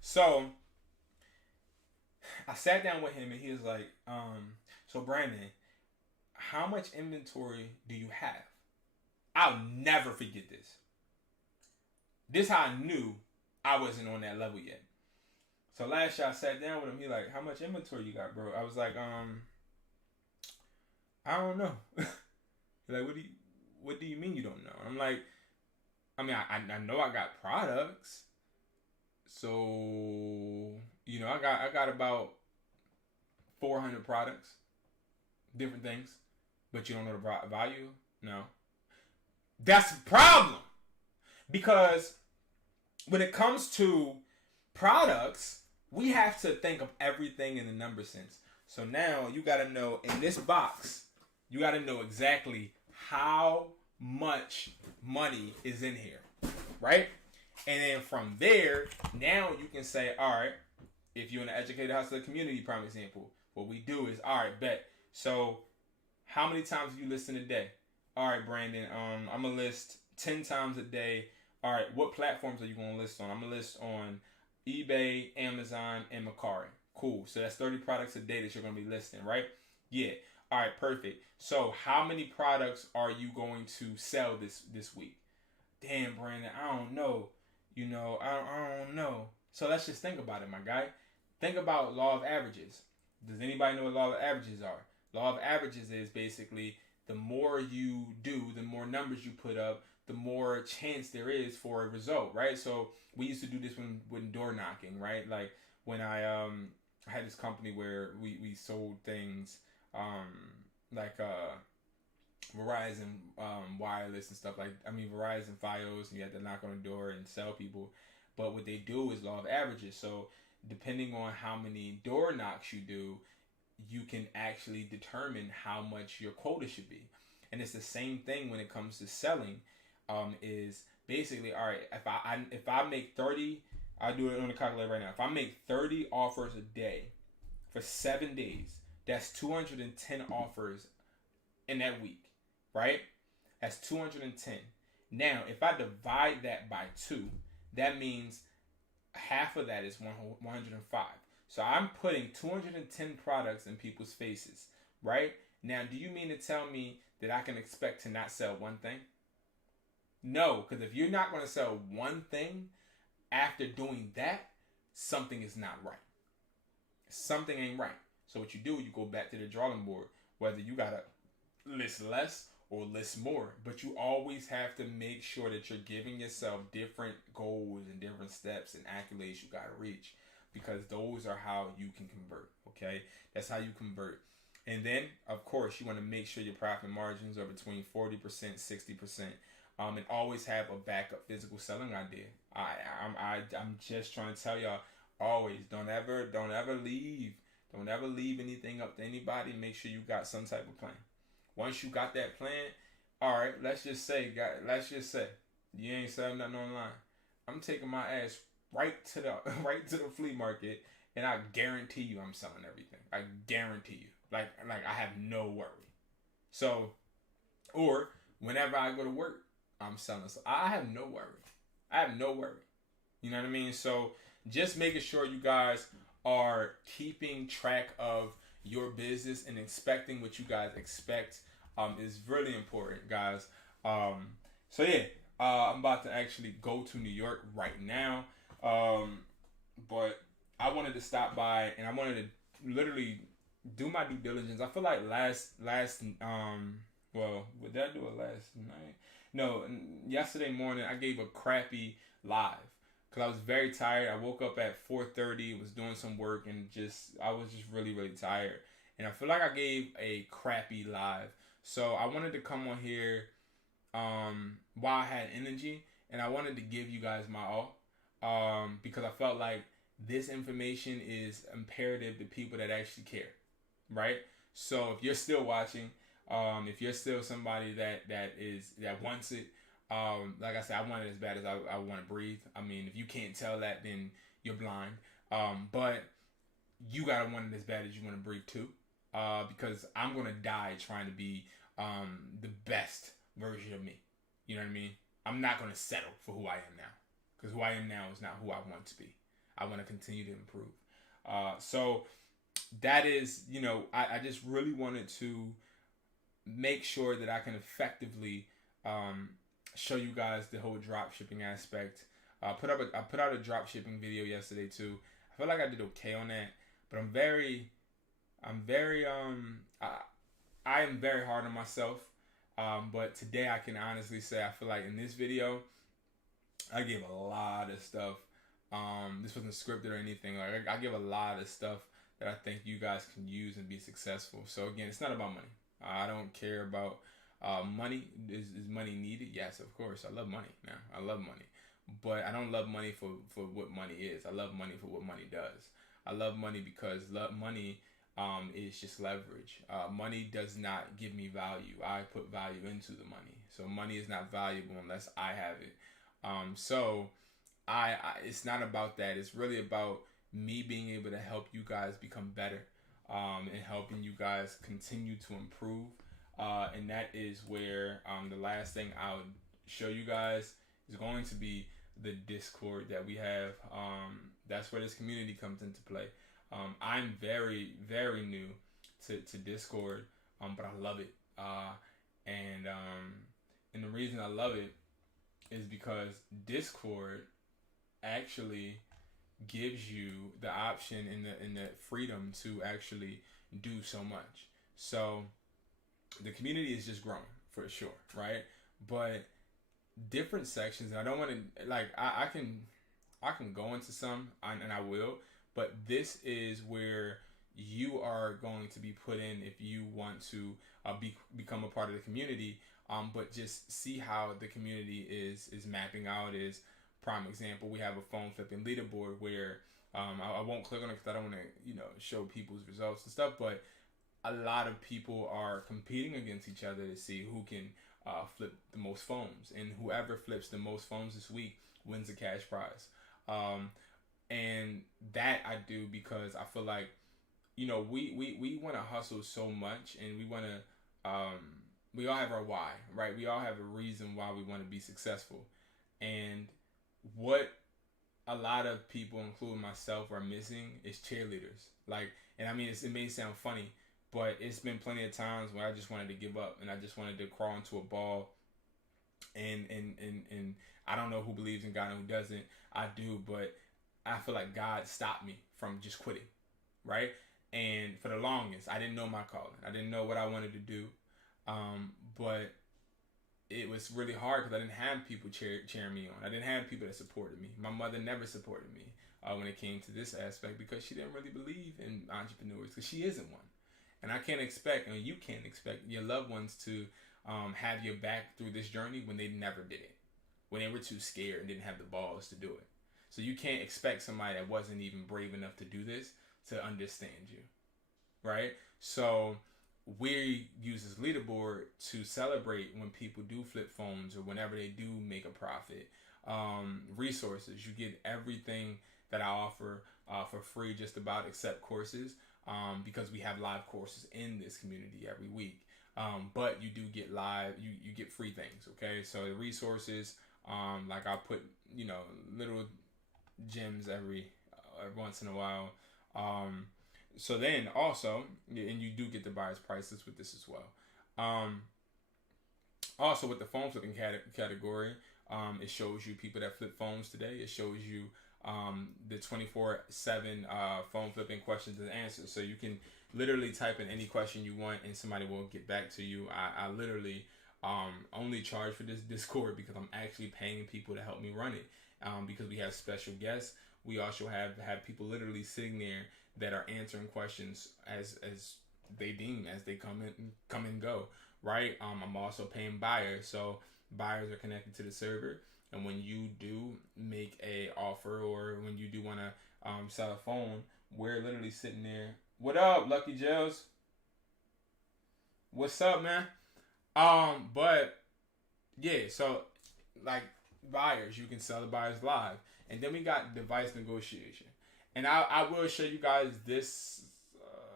So, I sat down with him and he was like, so Brandon, how much inventory do you have? I'll never forget this. This is how I knew I wasn't on that level yet. So last year I sat down with him. He like, how much inventory you got, bro? I was like, I don't know. He's like, what do you mean you don't know? I'm like, I mean, I know I got products. So, you know, I got about 400 products, different things, but you don't know the value? No. That's the problem. Because when it comes to products, we have to think of everything in the number sense. So now you got to know in this box, you got to know exactly how much money is in here, right? And then from there, now you can say, all right, if you're in the Educated Hustler community, prime example, what we do is, all right, bet. So how many times do you listen a day? All right, Brandon, I'm going to list 10 times a day. All right, what platforms are you going to list on? I'm going to list on eBay, Amazon, and Mercari. Cool. So that's 30 products a day that you're going to be listing, right? Yeah. All right, perfect. So how many products are you going to sell this week? Damn, Brandon, I don't know. You know, I don't know. So let's just think about it, my guy. Think about law of averages. Does anybody know what law of averages are? Law of averages is basically the more you do, the more numbers you put up, the more chance there is for a result, right? So we used to do this when door knocking, right? Like when I had this company where we sold things like Verizon wireless and stuff Verizon Fios, and you had to knock on the door and sell people. But what they do is law of averages. So depending on how many door knocks you do, you can actually determine how much your quota should be. And it's the same thing when it comes to selling. Is basically, all right, if I make 30, I'll do it on the calculator right now. If I make 30 offers a day for 7 days, that's 210 offers in that week, right? That's 210. Now, if I divide that by 2, that means half of that is 105. So I'm putting 210 products in people's faces, right? Now, do you mean to tell me that I can expect to not sell one thing? No, because if you're not going to sell one thing after doing that, something is not right. Something ain't right. So what you do, you go back to the drawing board, whether you got to list less or list more, but you always have to make sure that you're giving yourself different goals and different steps and accolades you got to reach, because those are how you can convert, okay? That's how you convert. And then, of course, you want to make sure your profit margins are between 40%, 60%. And always have a backup physical selling idea. I'm just trying to tell y'all, always don't ever leave anything up to anybody. Make sure you got some type of plan. Once you got that plan, all right, let's just say you ain't selling nothing online. I'm taking my ass right to the flea market, and I guarantee you I'm selling everything. I guarantee you. Like I have no worry. So, or whenever I go to work, I'm selling. So I have no worry. You know what I mean? So just making sure you guys are keeping track of your business and expecting what you guys expect is really important, guys. So yeah, I'm about to actually go to New York right now. But I wanted to stop by and I wanted to literally do my due diligence. I feel like did I do it last night? No, yesterday morning I gave a crappy live because I was very tired. I woke up at 4:30, was doing some work, and I was just really, really tired. And I feel like I gave a crappy live. So I wanted to come on here while I had energy, and I wanted to give you guys my all because I felt like this information is imperative to people that actually care, right? So if you're still watching, if you're still somebody that wants it, like I said, I want it as bad as I want to breathe. I mean, if you can't tell that, then you're blind. But you gotta want it as bad as you want to breathe too, because I'm gonna die trying to be the best version of me. You know what I mean? I'm not gonna settle for who I am now, because who I am now is not who I want to be. I want to continue to improve. So that is, I just really wanted to make sure that I can effectively um, show you guys the whole drop shipping aspect. I put out a drop shipping video yesterday too. I feel like I did okay on that, but I am very hard on myself. But today I can honestly say I feel like in this video I gave a lot of stuff. This wasn't scripted or anything. Like I give a lot of stuff that I think you guys can use and be successful. So again, it's not about money. I don't care about money. Is money needed? Yes, of course. I love money now. I love money. But I don't love money for what money is. I love money for what money does. I love money because money is just leverage. Money does not give me value. I put value into the money. So money is not valuable unless I have it. So I it's not about that. It's really about me being able to help you guys become better, and helping you guys continue to improve. And that is where the last thing I'll show you guys is going to be the Discord that we have. That's where this community comes into play. I'm very, very new to Discord, but I love it. And the reason I love it is because Discord actually gives you the option and the freedom to actually do so much. So the community is just growing for sure, right? But different sections, and I don't want to I can go into some, and I will, but this is where you are going to be put in if you want to become a part of the community. But just see how the community is mapping out. Is prime example, we have a phone flipping leaderboard where I won't click on it because I don't want to show people's results and stuff, but a lot of people are competing against each other to see who can flip the most phones, and whoever flips the most phones this week wins a cash prize. And that I do because I feel like we want to hustle so much, and we want to we all have our why, right? We all have a reason why we want to be successful. And what a lot of people, including myself, are missing is cheerleaders. And I mean, it may sound funny, but it's been plenty of times where I just wanted to give up, and I just wanted to crawl into a ball. And I don't know who believes in God and who doesn't. I do, but I feel like God stopped me from just quitting, right? And for the longest, I didn't know my calling. I didn't know what I wanted to do. But it was really hard because I didn't have people cheering me on. I didn't have people that supported me. My mother never supported me when it came to this aspect because she didn't really believe in entrepreneurs because she isn't one. And I can't expect, and you can't expect your loved ones to have your back through this journey when they never did it, when they were too scared and didn't have the balls to do it. So you can't expect somebody that wasn't even brave enough to do this to understand you, right? So we use this leaderboard to celebrate when people do flip phones or whenever they do make a profit. Resources, you get everything that I offer for free, just about, except courses, because we have live courses in this community every week. But you do get you get free things, okay? So the resources, like I put, little gems every once in a while. So then also, and you do get the buyer's prices with this as well. Also with the phone flipping category, it shows you people that flip phones today. It shows you the 24/7 phone flipping questions and answers. So you can literally type in any question you want and somebody will get back to you. I literally only charge for this Discord because I'm actually paying people to help me run it. Because we have special guests. We also have people literally sitting there that are answering questions as they deem, as they come and go, right? I'm also paying buyers, so buyers are connected to the server, and when you do make a offer or when you do want to sell a phone, we're literally sitting there. What up, Lucky Joes? What's up, man? But yeah, so like buyers, you can sell the buyers live, and then we got device negotiation. And I will show you guys this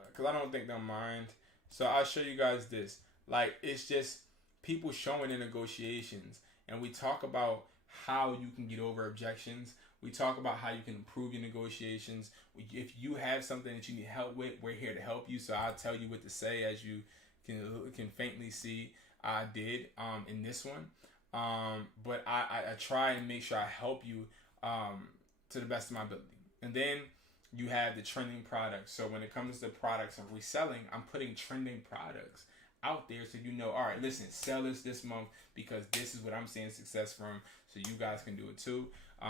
because I don't think they'll mind. So I'll show you guys this. Like, it's just people showing in negotiations. And we talk about how you can get over objections. We talk about how you can improve your negotiations. If you have something that you need help with, we're here to help you. So I'll tell you what to say, as you can faintly see I did in this one. But I try and make sure I help you to the best of my ability. And then you have the trending products. So when it comes to products and reselling, I'm putting trending products out there so you know, all right, listen, sell this month because this is what I'm seeing success from, so you guys can do it too.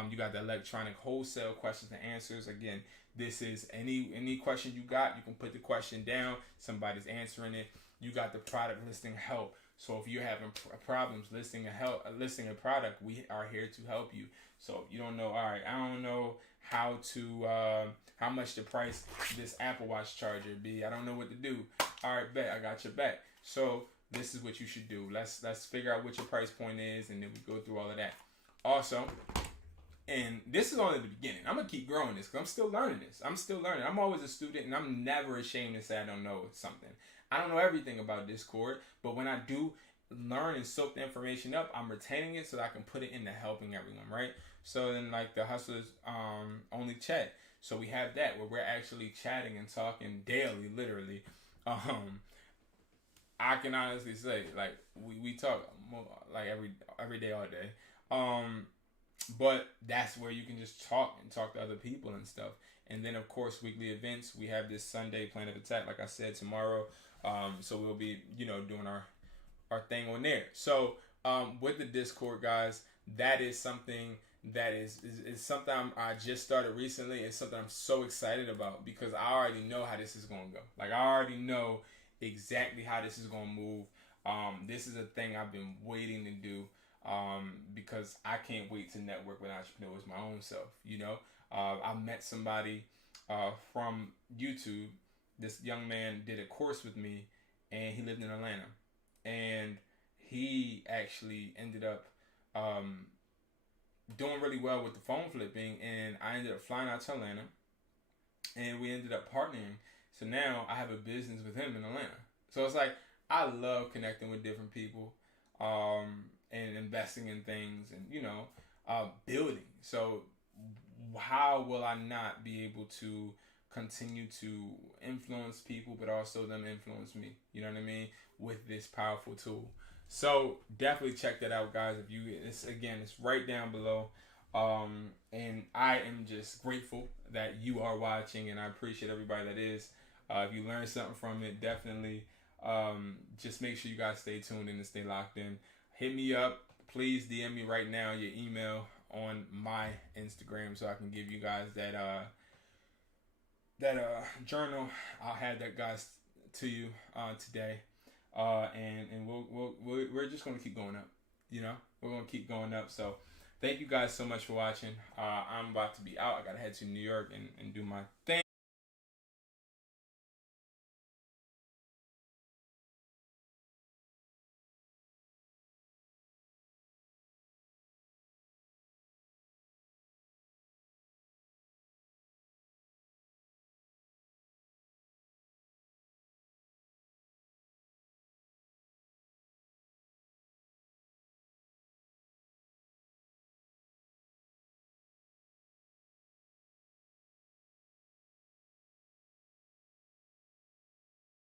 You got the electronic wholesale questions and answers. Again, this is any question you got, you can put the question down, somebody's answering it. You got the product listing help. So if you're having problems listing a product, we are here to help you. So if you don't know, all right, I don't know how much to price this Apple Watch charger be. I don't know what to do. All right, bet, I got your back. So this is what you should do. Let's figure out what your price point is, and then we go through all of that. Also, and this is only the beginning. I'm gonna keep growing this because I'm still learning this. I'm always a student, and I'm never ashamed to say I don't know something. I don't know everything about Discord, but when I do learn and soak the information up, I'm retaining it so that I can put it into helping everyone, right? So then, like the Hustlers only chat. So we have that where we're actually chatting and talking daily, literally. I can honestly say, like, we talk like every day, all day. But that's where you can just talk to other people and stuff. And then, of course, weekly events. We have this Sunday Plan of Attack, like I said, tomorrow. So we'll be, doing our thing on there. So with the Discord, guys, that is something that is something I just started recently. It's something I'm so excited about because I already know how this is going to go. Like, I already know exactly how this is going to move. This is a thing I've been waiting to do because I can't wait to network with entrepreneurs my own self. I met somebody from YouTube. This young man did a course with me, and he lived in Atlanta. And he actually ended up doing really well with the phone flipping, and I ended up flying out to Atlanta, and we ended up partnering. So now I have a business with him in Atlanta. So it's like, I love connecting with different people and investing in things and, building. So how will I not be able to continue to influence people, but also them influence me? You know what I mean? With this powerful tool. So definitely check that out, guys. It's right down below. And I am just grateful that you are watching, and I appreciate everybody that is. If you learned something from it, definitely just make sure you guys stay tuned in and stay locked in. Hit me up. Please DM me right now your email on my Instagram so I can give you guys that journal. I'll have that, guys, to you today. And we're just gonna keep going up. We're gonna keep going up. So thank you guys so much for watching. I'm about to be out. I gotta head to New York and do my thing.